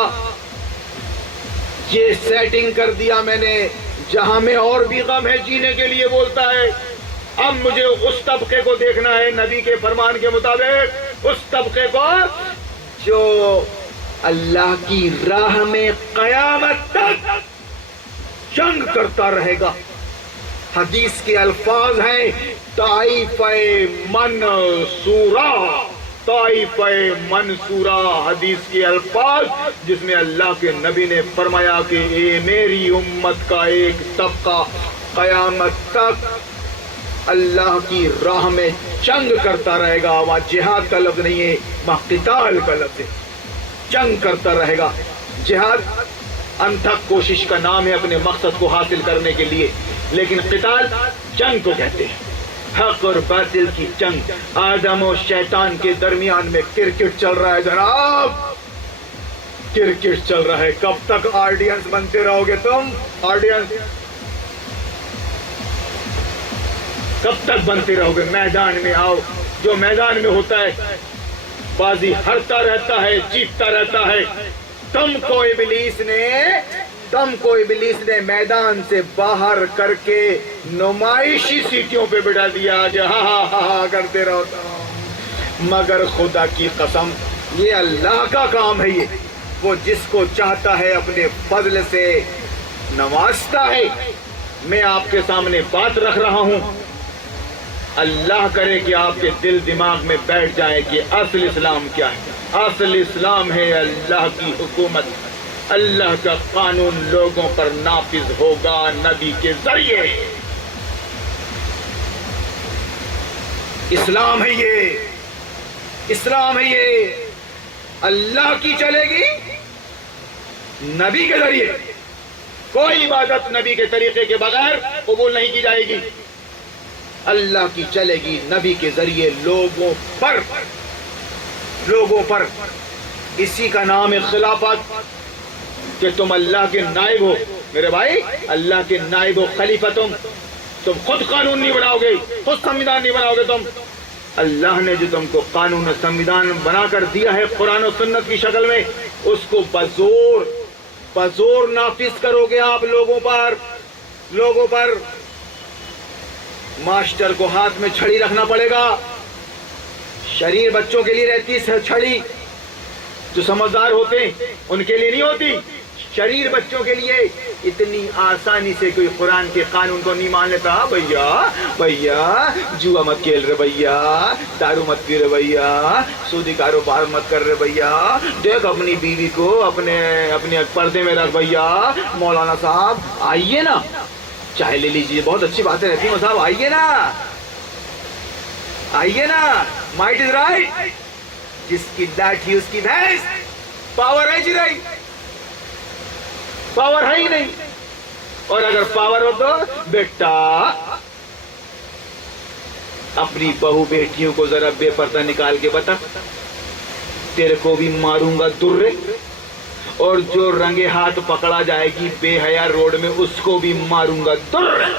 یہ سیٹنگ کر دیا میں نے۔ جہاں میں اور بھی غم ہے جینے کے لیے بولتا ہے، اب مجھے اس طبقے کو دیکھنا ہے نبی کے فرمان کے مطابق، اس طبقے کو جو اللہ کی راہ میں قیامت تک جنگ کرتا رہے گا۔ حدیث کے الفاظ ہیں طائفہ منصورہ، حدیث کے الفاظ جس میں اللہ کے نبی نے فرمایا کہ اے میری امت کا ایک طبقہ قیامت تک اللہ کی راہ میں جنگ کرتا رہے گا۔ وہاں جہاد کا لفظ نہیں ہے، وہاں قتال کا لفظ ہے۔ جنگ کرتا رہے گا۔ جہاد انتھک کوشش کا نام ہے اپنے مقصد کو حاصل کرنے کے لیے، لیکن قتال جنگ کو کہتے ہیں، حق اور باطل کی جنگ۔ آدم و شیطان کے درمیان میں کرکٹ چل رہا ہے جناب، کرکٹ چل رہا ہے۔ کب تک آڈینس بنتے رہو گے تم؟ آڈینس کب تک بنتے رہو گے؟ میدان میں آؤ، جو میدان میں ہوتا ہے بازی ہرتا رہتا ہے، جیتتا رہتا ہے۔ تم کو ابلیس نے میدان سے باہر کر کے نمائشی سیٹیوں پہ بٹھا دیا جو ہاں ہاں ہاں ہاں کرتے رہو۔ مگر خدا کی قسم یہ اللہ کا کام ہے، یہ وہ جس کو چاہتا ہے اپنے فضل سے نوازتا ہے۔ میں آپ کے سامنے بات رکھ رہا ہوں، اللہ کرے کہ آپ کے دل دماغ میں بیٹھ جائے کہ اصل اسلام کیا ہے۔ اصل اسلام ہے اللہ کی حکومت، اللہ کا قانون لوگوں پر نافذ ہوگا نبی کے ذریعے۔ اسلام ہے یہ، اسلام ہے یہ، اللہ کی چلے گی نبی کے ذریعے۔ کوئی عبادت نبی کے طریقے کے بغیر قبول نہیں کی جائے گی۔ اللہ کی چلے گی نبی کے ذریعے لوگوں پر۔ اسی کا نام ہے خلافت، کہ تم اللہ کے نائب ہو میرے بھائی، اللہ کے نائب ہو، خلیفہ تم خود قانون نہیں بناؤ گے، خود سنویدھان نہیں بناؤ گے، اللہ نے جو تم کو قانون و سنویدھان بنا کر دیا ہے قرآن و سنت کی شکل میں، اس کو بزور نافذ کرو گے آپ لوگوں پر۔ ماسٹر کو ہاتھ میں چھڑی رکھنا پڑے گا۔ شریر بچوں کے لیے رہتی ہے چھڑی، جو سمجھدار ہوتے ہیں ان کے لیے نہیں ہوتی۔ شریر بچوں کے لیے اتنی آسانی سے کوئی قرآن کے قانون کو نہیں مان لیتا۔ بھیا جوا مت کھیل رہے بھیا، دارو مت پی رہے بھیا، سودی کاروبار مت کر رہے بھیا، دیکھ اپنی بیوی کو اپنے پردے میں رکھ بھیا۔ مولانا صاحب آئیے نا، چائے لے لیجیے، بہت اچھی باتیں رہتی ہیں صاحب، آئیے نا، مائٹ از رائٹ، جس کی لاٹھی اس کی بھینس، پاور ہے جی نہیں، پاور ہے ہی نہیں۔ اور اگر پاور ہو تو بیٹا اپنی بہو بیٹیوں کو ذرا بے پردہ نکال کے بتا، تیرے کو بھی ماروں گا درے، اور جو رنگے ہاتھ پکڑا جائے گی بے حیا روڈ میں اس کو بھی ماروں گا درے۔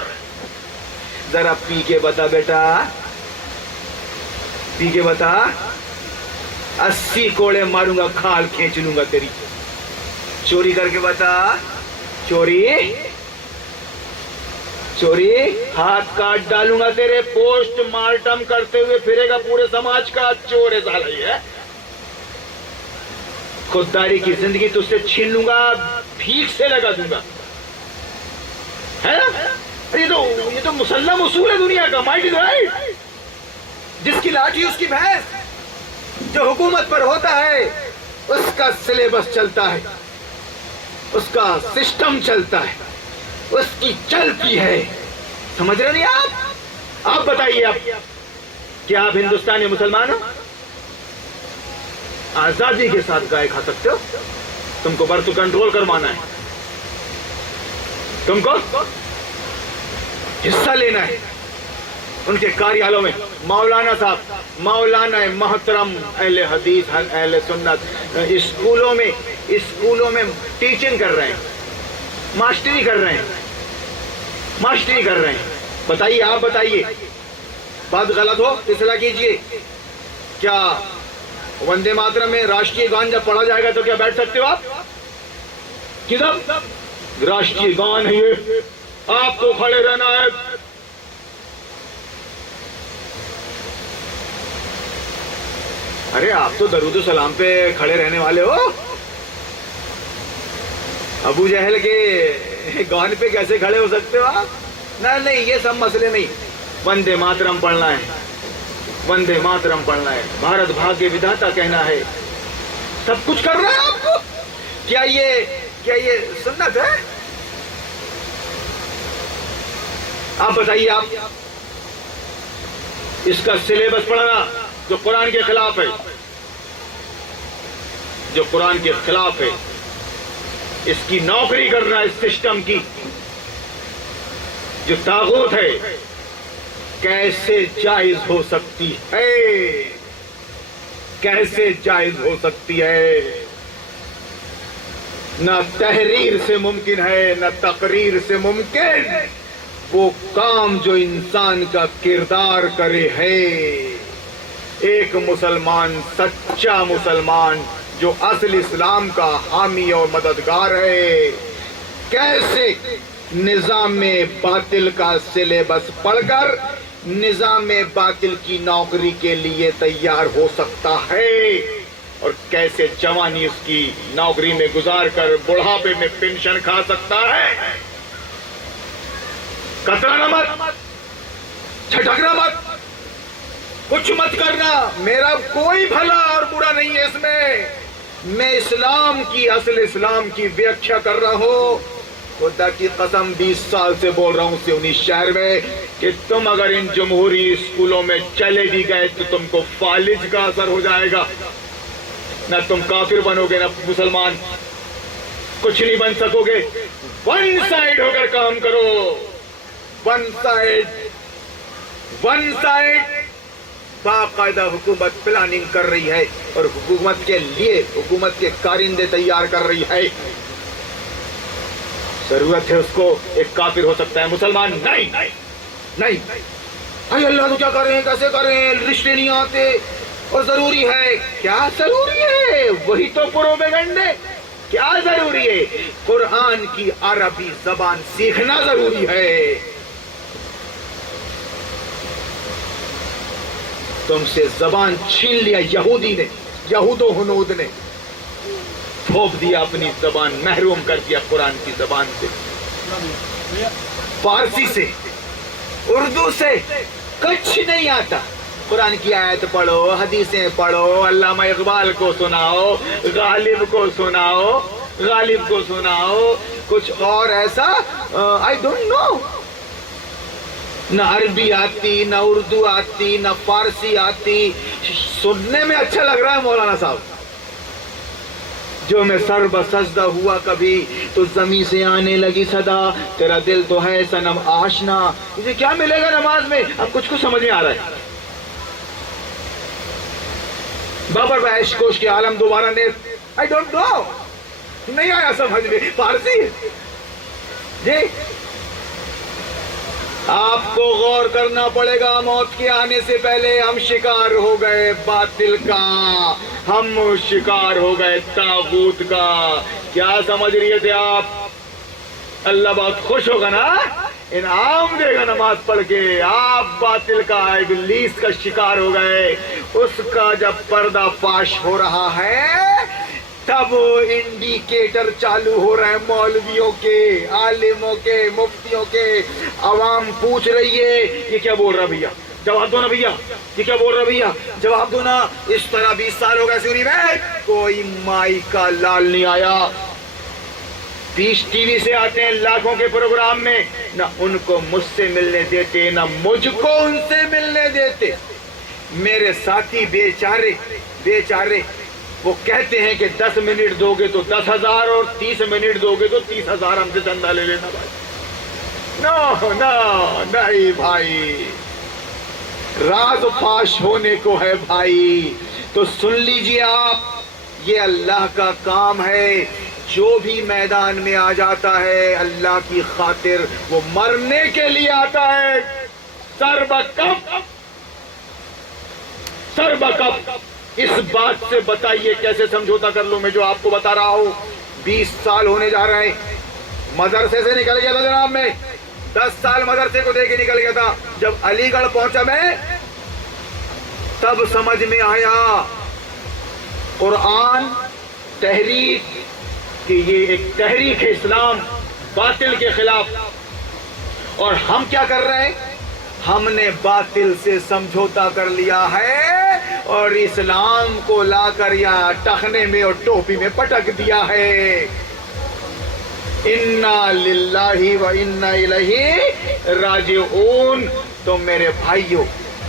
ذرا پی کے بتا بیٹا، پی کے بتا، 80 کوڑے ماروں گا، کھال کھینچ لوں گا تیری۔ چوری کر کے بتا، چوری ہاتھ کاٹ ڈالوں گا تیرے، پوسٹ مارٹم کرتے ہوئے پھرے گا پورے سماج کا چور ہے سالہ یہ۔ خودداری کی زندگی تجھ سے چھین لوں گا، بھیک سے لگا دوں گا، ہے نا؟ یہ تو مسلم اصول ہے دنیا کا، مائٹ از رائٹ، جس کی لاٹھی اس کی بھینس۔ جو حکومت پر ہوتا ہے اس کا سلیبس چلتا ہے، اس کا سسٹم چلتا ہے، اس کی چلتی ہے، سمجھ رہے نہیں آپ بتائیے، کیا آپ ہندوستانی مسلمان ہو؟ آزادی کے ساتھ گائے کھا سکتے ہو؟ تم کو برتھ کنٹرول کروانا ہے، تم کو حصہ لینا ہے ان کے کاریالوں میں۔ مولانا صاحب، مولانا محترم اہل حدیث اہل سنت اسکولوں میں ٹیچنگ کر رہے ہیں، ماسٹری کر رہے ہیں۔ بتائیے، آپ بتائیے، بات غلط ہو اصلاح کیجئے۔ کیا وندے ماترم میں راشٹریہ گان جب پڑھا جائے گا تو کیا بیٹھ سکتے ہو آپ؟ کدھر راشٹریہ گان ہے یہ، آپ کو کھڑے رہنا ہے۔ ارے آپ تو درود و سلام پہ کھڑے رہنے والے ہو، ابو جہل کے گان پہ کیسے کھڑے ہو سکتے ہو آپ؟ نہیں، یہ سب مسئلے نہیں، وندے ماترم پڑھنا ہے، وندے ماترم پڑھنا ہے، بھارت بھاگیہ ودھاتا کہنا ہے، سب کچھ کر رہے ہیں آپ کو۔ کیا یہ سنت ہے؟ آپ بتائیے، آپ اس کا سلیبس پڑھنا جو قرآن کے خلاف ہے، جو قرآن کے خلاف ہے، اس کی نوکری کرنا اس سسٹم کی جو طاغوت ہے، کیسے جائز ہو سکتی ہے؟ کیسے جائز ہو سکتی ہے؟ نہ تحریر سے ممکن ہے، نہ تقریر سے ممکن۔ وہ کام جو انسان کا کردار کرے ہے۔ ایک مسلمان، سچا مسلمان جو اصل اسلام کا حامی اور مددگار ہے، کیسے نظام باطل کا سلیبس پڑھ کر نظام باطل کی نوکری کے لیے تیار ہو سکتا ہے، اور کیسے جوانی اس کی نوکری میں گزار کر بڑھاپے میں پینشن کھا سکتا ہے۔ کترانا مت، چھٹکنا مت، کچھ مت کرنا، میرا کوئی بھلا اور برا نہیں ہے اس میں اسلام کی، اصل اسلام کی ویاخیا کر رہا ہوں۔ خدا کی قسم 20 سال سے بول رہا ہوں سیونی شہر میں کہ تم اگر ان جمہوری اسکولوں میں چلے بھی گئے تو تم کو فالج کا اثر ہو جائے گا، نہ تم کافر بنو گے نہ مسلمان، کچھ نہیں بن سکو گے۔ ون سائیڈ ہو کر کام کرو، ون سائیڈ۔ باقاعدہ حکومت پلاننگ کر رہی ہے اور حکومت کے لیے حکومت کے کارندے تیار کر رہی ہے۔ ضرورت ہے اس کو، ایک کافر ہو سکتا ہے، مسلمان نہیں۔ ارے اللہ تو کیا کریں, کیسے کریں, رشتے نہیں آتے اور ضروری ہے. کیا ضروری ہے؟ وہی تو پروپیگنڈے. کیا ضروری ہے؟ قرآن کی عربی زبان سیکھنا ضروری ہے. تم سے زبان چھین لیا یہودی نے, یہود و ہنود نے, تھوپ دیا اپنی زبان, محروم کر دیا قرآن کی زبان سے. فارسی سے, اردو سے کچھ نہیں آتا. قرآن کی آیت پڑھو, حدیثیں پڑھو, علامہ اقبال کو سناؤ, غالب کو سناؤ, غالب کو سناؤ, کچھ اور ایسا آئی ڈونٹ نو. نہ عربی آتی, نہ اردو آتی, نہ فارسی آتی. سننے میں اچھا لگ رہا ہے مولانا صاحب. جو میں سر بسجدہ ہوا کبھی تو زمین سے آنے لگی صدا, تیرا دل تو ہے صنم آشنا. مجھے کیا ملے گا نماز میں؟ اب کچھ سمجھ میں آ رہا ہے. بابر بحش کوش کے عالم دوبارہ نے آئی ڈونٹ نو, نہیں آیا سمجھ میں. فارسی جی, آپ کو غور کرنا پڑے گا. موت کے آنے سے پہلے ہم شکار ہو گئے باطل کا, ہم شکار ہو گئے طاغوت کا. کیا سمجھ رہے تھے آپ؟ اللہ بہت خوش ہوگا نا, انعام دے گا نماز پڑھ کے. آپ باطل کا, ابلیس کا شکار ہو گئے. اس کا جب پردہ فاش ہو رہا ہے تب انڈیکیٹر چالو ہو رہے ہیں مولویوں کے, عالموں کے, مفتیوں کے. عوام پوچھ رہی ہے یہ کیا بول رہا بھیا, جواب دو نا بھیا, یہ کیا بول رہا بھیا, جواب دو نا. اس طرح 20 سال ہو گئے سیوری میں کوئی مائی کا لال نہیں آیا. پیش ٹی وی سے آتے ہیں لاکھوں کے پروگرام میں, نہ ان کو مجھ سے ملنے دیتے, نہ مجھ کو ان سے ملنے دیتے. میرے ساتھی بیچارے وہ کہتے ہیں کہ 10 منٹ دو گے تو 10,000 اور 30 منٹ دو گے تو 30,000 ہم سے چندہ لے لینا بھائی. نہیں بھائی, راز فاش ہونے کو ہے بھائی. تو سن لیجئے آپ, یہ اللہ کا کام ہے. جو بھی میدان میں آ جاتا ہے اللہ کی خاطر وہ مرنے کے لیے آتا ہے. سر بکف. اس بات سے بتائیے کیسے سمجھوتا کر لوں میں جو آپ کو بتا رہا ہوں. 20 سال ہونے جا رہے ہیں. مدرسے سے نکل گیا تھا جناب میں, 10 سال مدرسے کو دے کے نکل گیا تھا. جب علی گڑھ پہنچا میں تب سمجھ میں آیا قرآن تحریک کہ یہ ایک تحریک ہے اسلام باطل کے خلاف. اور ہم کیا کر رہے ہیں؟ ہم نے باطل سے سمجھوتا کر لیا ہے اور اسلام کو لا کر یا ٹخنے میں اور ٹوپی میں پٹک دیا ہے. انا للہ و انا الیہ راجعون. تو میرے بھائیوں,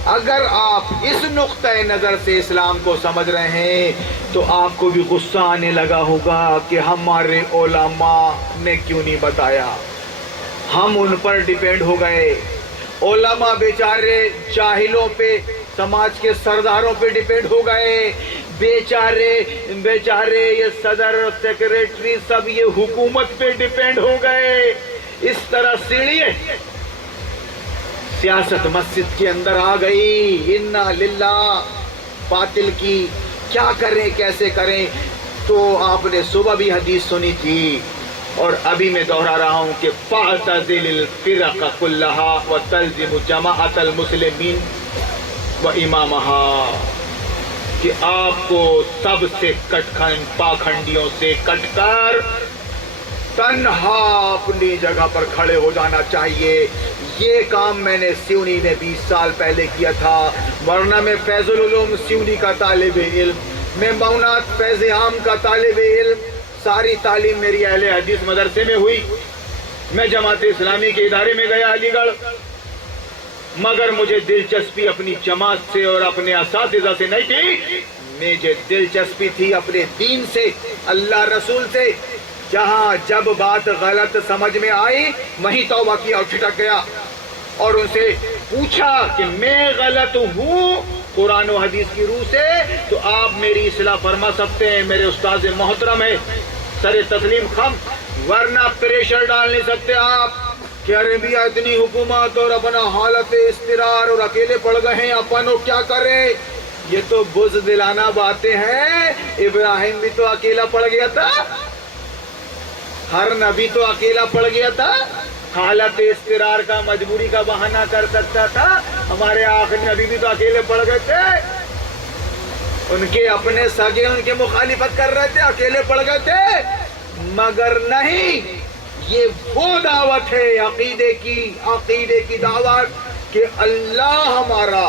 اگر آپ اس نقطۂ نظر سے اسلام کو سمجھ رہے ہیں تو آپ کو بھی غصہ آنے لگا ہوگا کہ ہمارے علماء نے کیوں نہیں بتایا. ہم ان پر ڈیپینڈ ہو گئے. علماء بیچارے جاہلوں پہ, سماج کے سرداروں پہ ڈیپینڈ ہو گئے. بیچارے یہ صدر سیکریٹری سب یہ حکومت پہ ڈیپینڈ ہو گئے. اس طرح سیڑھی سیاست مسجد کے اندر آ گئی. انا للہ باطل کی کیا کریں کیسے کریں. تو آپ نے صبح بھی حدیث سنی تھی اور ابھی میں دوہرا رہا ہوں کہ فاعتزل الفرق كلها وتلزم جماعت المسلمین وامامها, کہ آپ کو سب سے پاکھنڈیوں سے کٹ کر تنہا اپنی جگہ پر کھڑے ہو جانا چاہیے. یہ کام میں نے سیونی میں 20 سال پہلے کیا تھا, ورنہ میں فیض العلوم سیونی کا طالب علم, میں مونات فیض عام کا طالب علم. ساری تعلیم میری اہل حدیث مدرسے میں ہوئی. میں جماعت اسلامی کے ادارے میں گیا علی گڑھ, مگر مجھے دلچسپی اپنی جماعت سے اور اپنے اساتذہ سے نہیں تھی. مجھے دلچسپی تھی اپنے دین سے, اللہ رسول سے. جہاں جب بات غلط سمجھ میں آئی وہیں توبہ کیا اور چھٹک گیا اور ان سے پوچھا کہ میں غلط ہوں قرآن و حدیث کی روح سے تو آپ میری اصلاح فرما سکتے ہیں. میرے استاد محترم ہے, سر تسلیم خم, ورنہ پریشر ڈال نہیں سکتے آپ. کہ ارے میاں اتنی حکومت اور اپنا حالت اضطرار اور اکیلے پڑ گئے ہیں، اپنوں کیا کریں؟ یہ تو بزدلانہ باتیں ہیں. ابراہیم بھی تو اکیلا پڑ گیا تھا، ہر نبی تو اکیلا پڑ گیا تھا، حالت اضطرار کا مجبوری کا بہانہ کر سکتا تھا. ہمارے آخری نبی بھی تو اکیلے پڑ گئے تھے، ان کے اپنے سگے ان کے مخالفت کر رہے تھے، اکیلے پڑ گئے تھے. مگر نہیں، یہ وہ دعوت ہے عقیدے کی دعوت کہ اللہ ہمارا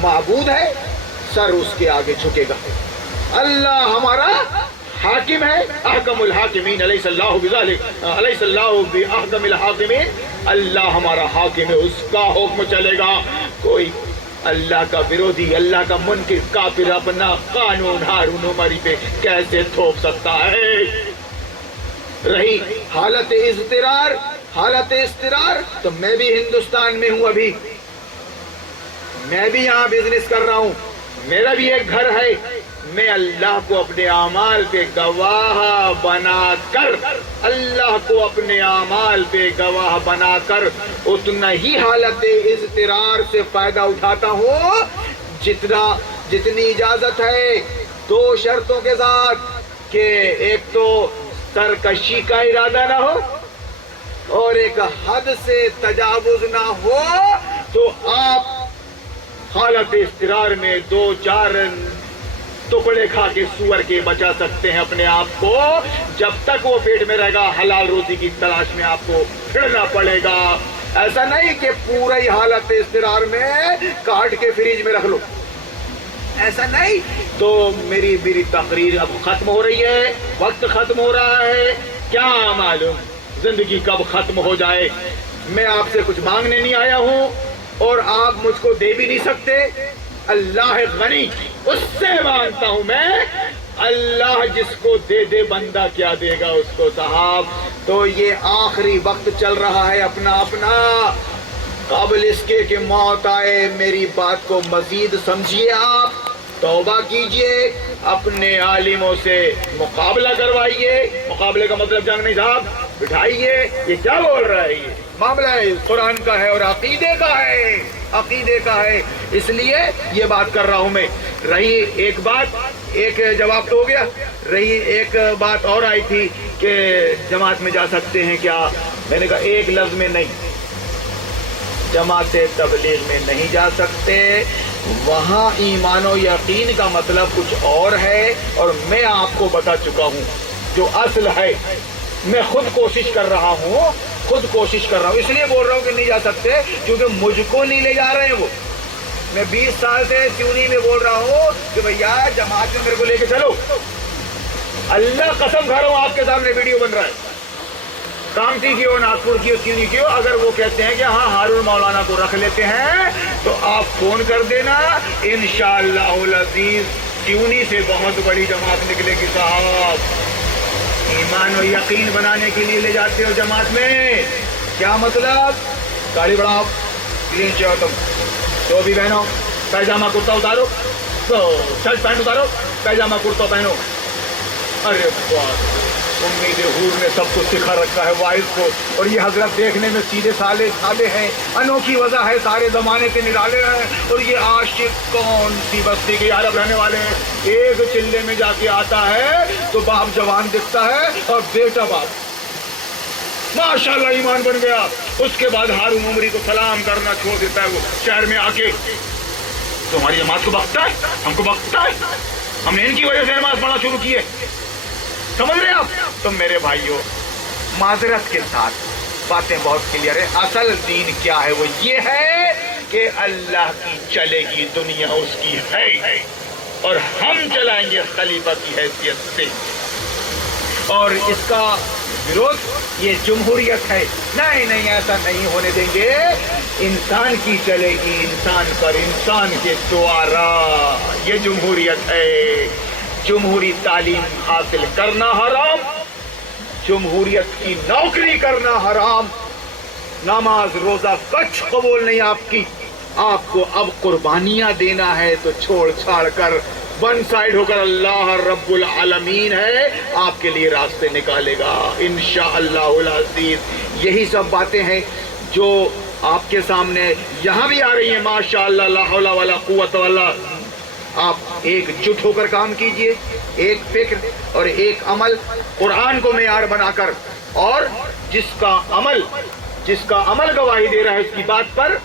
معبود ہے، سر اس کے آگے جھکے گا. اللہ ہمارا حاکم ہے، احکم الحاکمین، علیہ اللہ بذالک، علیہ اللہ باحکم الحاکمین. اللہ ہمارا حاکم ہے، اس کا حکم چلے گا. کوئی اللہ کا ورودھی، اللہ کا منکر کافر اپنا قانون ہارون عمری پہ کیسے تھوپ سکتا ہے؟ رہی حالت اضطرار تو میں بھی ہندوستان میں ہوں، ابھی میں بھی یہاں بزنس کر رہا ہوں، میرا بھی ایک گھر ہے. میں اللہ کو اپنے اعمال پہ گواہ بنا کر، اللہ کو اپنے اعمال پہ گواہ بنا کر اتنا ہی حالت اضطرار سے فائدہ اٹھاتا ہوں جتنی اجازت ہے، 2 شرطوں کے ساتھ، کہ ایک تو سرکشی کا ارادہ نہ ہو اور ایک حد سے تجاوز نہ ہو. تو آپ حالت اضطرار میں 2-4 ٹکڑے کھا کے سور کے بچا سکتے ہیں اپنے آپ کو. جب تک وہ پیٹ میں رہے گا حلال روزی کی تلاش میں آپ کو پھرنا پڑے گا. ایسا نہیں کہ پورا ہی حالت اضطرار میں کاٹ کے فریج میں رکھ لو، ایسا نہیں. تو میری تقریر اب ختم ہو رہی ہے، وقت ختم ہو رہا ہے. کیا معلوم زندگی کب ختم ہو جائے. میں آپ سے کچھ مانگنے نہیں آیا ہوں اور آپ مجھ کو دے بھی نہیں سکتے. اللہ غنی، اس سے مانگتا ہوں میں. اللہ جس کو دے دے بندہ کیا دے گا اس کو صاحب. تو یہ آخری وقت چل رہا ہے اپنا قبل اس کے کہ موت آئے. میری بات کو مزید سمجھیے، آپ توبہ کیجئے، اپنے عالموں سے مقابلہ کروائیے. مقابلے کا مطلب جنگ نہیں صاحب، بٹھائیے. یہ کیا بول رہا ہے؟ یہ معاملہ ہے قرآن کا ہے اور عقیدے کا ہے، اس لیے یہ بات کر رہا ہوں میں. رہی ایک بات، ایک جواب تو ہو گیا. رہی ایک بات اور آئی تھی کہ جماعت میں جا سکتے ہیں کیا؟ میں نے کہا ایک لفظ میں نہیں، جماعت تبلیغ میں نہیں جا سکتے. وہاں ایمان و یقین کا مطلب کچھ اور ہے، اور میں آپ کو بتا چکا ہوں جو اصل ہے. میں خود کوشش کر رہا ہوں، اس لیے بول رہا ہوں کہ نہیں جا سکتے کیونکہ مجھ کو نہیں لے جا رہے ہیں وہ. میں 20 سال سے چونی میں بول رہا ہوں کہ بھیا جماعت میں میرے کو لے کے چلو. اللہ قسم کھا رہا ہوں آپ کے سامنے ویڈیو بن رہا ہے. کامٹی کی ہو، ناگپور کی ہو، چونی کی ہو، اگر وہ کہتے ہیں کہ ہاں ہارون مولانا کو رکھ لیتے ہیں تو آپ فون کر دینا. انشاءاللہ العزیز چونی سے بہت بڑی جماعت نکلے گی صاحب. ایمان و یقین بنانے کے لیے لے جاتے ہو جماعت میں. کیا مطلب؟ گاڑی بڑھاؤ، کلین چاہو تم تو بھی بہنوں، پیجامہ کرتا اتارو، تو شرٹ پینٹ اتارو، پیجامہ کرتا پہنو. ارے بات امید حور نے سب کو سکھا رکھا ہے وائز کو، اور یہ حضرت دیکھنے میں سیدھے سادے ہیں. انوکھی وجہ ہے، سارے زمانے کے نرالے ہیں. اور یہ عاشق کون سی بستی کے عرب رہنے والے ہیں. ایک چلے میں جا کے آتا ہے تو باپ جوان دکھتا ہے اور بیٹا باپ ماشاءاللہ ایمان بن گیا. اس کے بعد ہارون عمری کو سلام کرنا چھوڑ دیتا ہے وہ شہر میں آ کے. تو ہماری جماعت کو بختا ہے، ہم کو بختا ہے. ہم نے ان کی وجہ سے نماز پڑھنا شروع کی ہے. سمجھ رہے آپ؟ تو میرے بھائیوں معذرت کے ساتھ باتیں بہت کلیئر ہے. اصل دین کیا ہے؟ وہ یہ ہے کہ اللہ کی چلے گی دنیا اس کی ہے، اور ہم چلائیں گے خلیفہ کی حیثیت سے. اور اس کا وروਧ یہ جمہوریت ہے. نہیں ایسا نہیں ہونے دیں گے. انسان کی چلے گی انسان پر، انسان کے دوارا. یہ جمہوریت ہے. جمہوری تعلیم حاصل کرنا حرام، جمہوریت کی نوکری کرنا حرام. نماز روزہ کچھ قبول نہیں آپ کی. آپ کو اب قربانیاں دینا ہے تو چھوڑ چھاڑ کر ون سائڈ ہو کر اللہ رب العالمین ہے آپ کے لیے راستے نکالے گا انشاءاللہ العزیز. یہی سب باتیں ہیں جو آپ کے سامنے یہاں بھی آ رہی ہیں. ماشاء اللہ لا حول ولا قوت الا. آپ ایک جٹ ہو کر کام کیجئے, ایک فکر اور ایک عمل قرآن کو معیار بنا کر, اور جس کا عمل گواہی دے رہا ہے اس کی بات پر,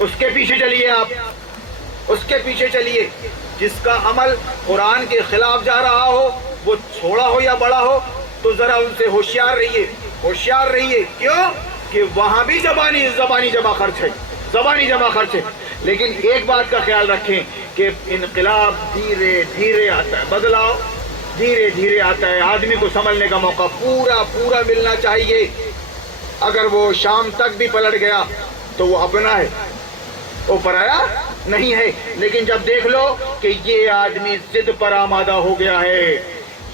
اس کے پیچھے چلیے. آپ اس کے پیچھے چلیے. جس کا عمل قرآن کے خلاف جا رہا ہو, وہ چھوڑا ہو یا بڑا ہو, تو ذرا ان سے ہوشیار رہیے. کیوں کہ وہاں بھی زبانی جمع خرچ ہے. لیکن ایک بات کا خیال رکھیں کہ انقلاب دھیرے دھیرے آتا ہے, بدلاؤ دھیرے دھیرے آتا ہے. آدمی کو سنبھلنے کا موقع پورا ملنا چاہیے. اگر وہ شام تک بھی پلٹ گیا تو وہ اپنا ہے, وہ پرایا نہیں ہے. لیکن جب دیکھ لو کہ یہ آدمی ضد پر آمادہ ہو گیا ہے,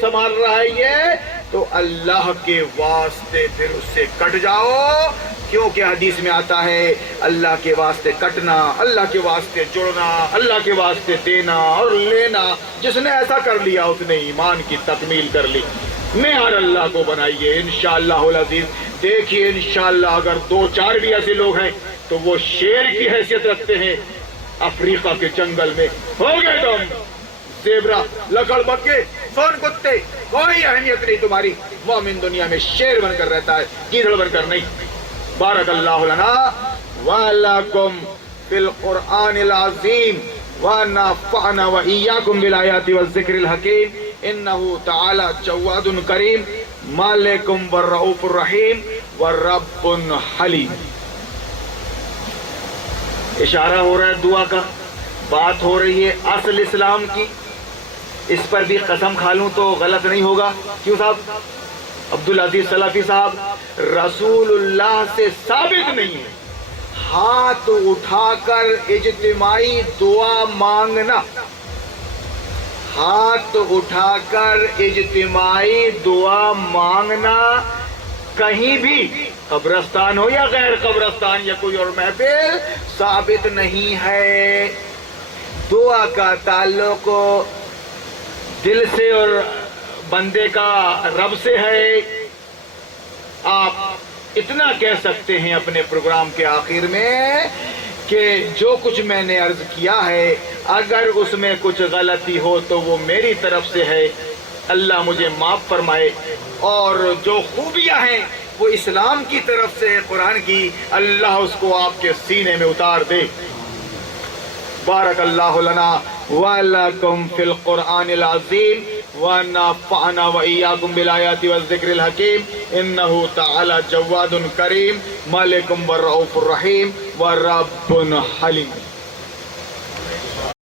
سنبھال رہا ہے یہ, تو اللہ کے واسطے پھر اس سے کٹ جاؤ. کیونکہ حدیث میں آتا ہے اللہ کے واسطے کٹنا, اللہ کے واسطے جڑنا, اللہ کے واسطے دینا اور لینا. جس نے ایسا کر لیا اس نے ایمان کی تکمیل کر لی. معیار اللہ کو بنائیے انشاءاللہ العزیز. دیکھیے انشاءاللہ اگر 2-4 بھی ایسے لوگ ہیں تو وہ شیر کی حیثیت رکھتے ہیں. افریقہ کے جنگل میں ہو گئے تم زیبرا, لکڑ بکے, سون کتے, کوئی اہمیت نہیں تمہاری. مومن دنیا میں شیر بن کر رہتا ہے, گیدڑ بن کر نہیں. بارک اللہ لنا ولکم فی القرآن العظیم ونفعنا وإیاکم بالآیات والذکر الحکیم. انہ تعالی جواد کریم مالکم والرؤوف الرحیم والرب حلیم. اشارہ ہو رہا ہے دعا کا, بات ہو رہی ہے اصل اسلام کی. اس پر بھی قسم کھا لوں تو غلط نہیں ہوگا. کیوں صاحب؟ عبدالعزیز سلفی صاحب, رسول اللہ سے ثابت نہیں ہے ہاتھ اٹھا کر اجتماعی دعا مانگنا. ہاتھ اٹھا کر اجتماعی دعا مانگنا کہیں بھی, قبرستان ہو یا غیر قبرستان یا کوئی اور محفل, ثابت نہیں ہے. دعا کا تعلق دل سے اور بندے کا رب سے ہے. آپ اتنا کہہ سکتے ہیں اپنے پروگرام کے آخر میں کہ جو کچھ میں نے عرض کیا ہے, اگر اس میں کچھ غلطی ہو تو وہ میری طرف سے ہے, اللہ مجھے معاف فرمائے. اور جو خوبیاں ہیں وہ اسلام کی طرف سے, قرآن کی, اللہ اس کو آپ کے سینے میں اتار دے. بارک اللہ لنا ولکم فی القرآن العظیم ونفعنا وإیاکم بالآیات والذکر الحکیم. انہ تعالی جواد کریم مالکم والرؤوف الرحیم والرب حلیم.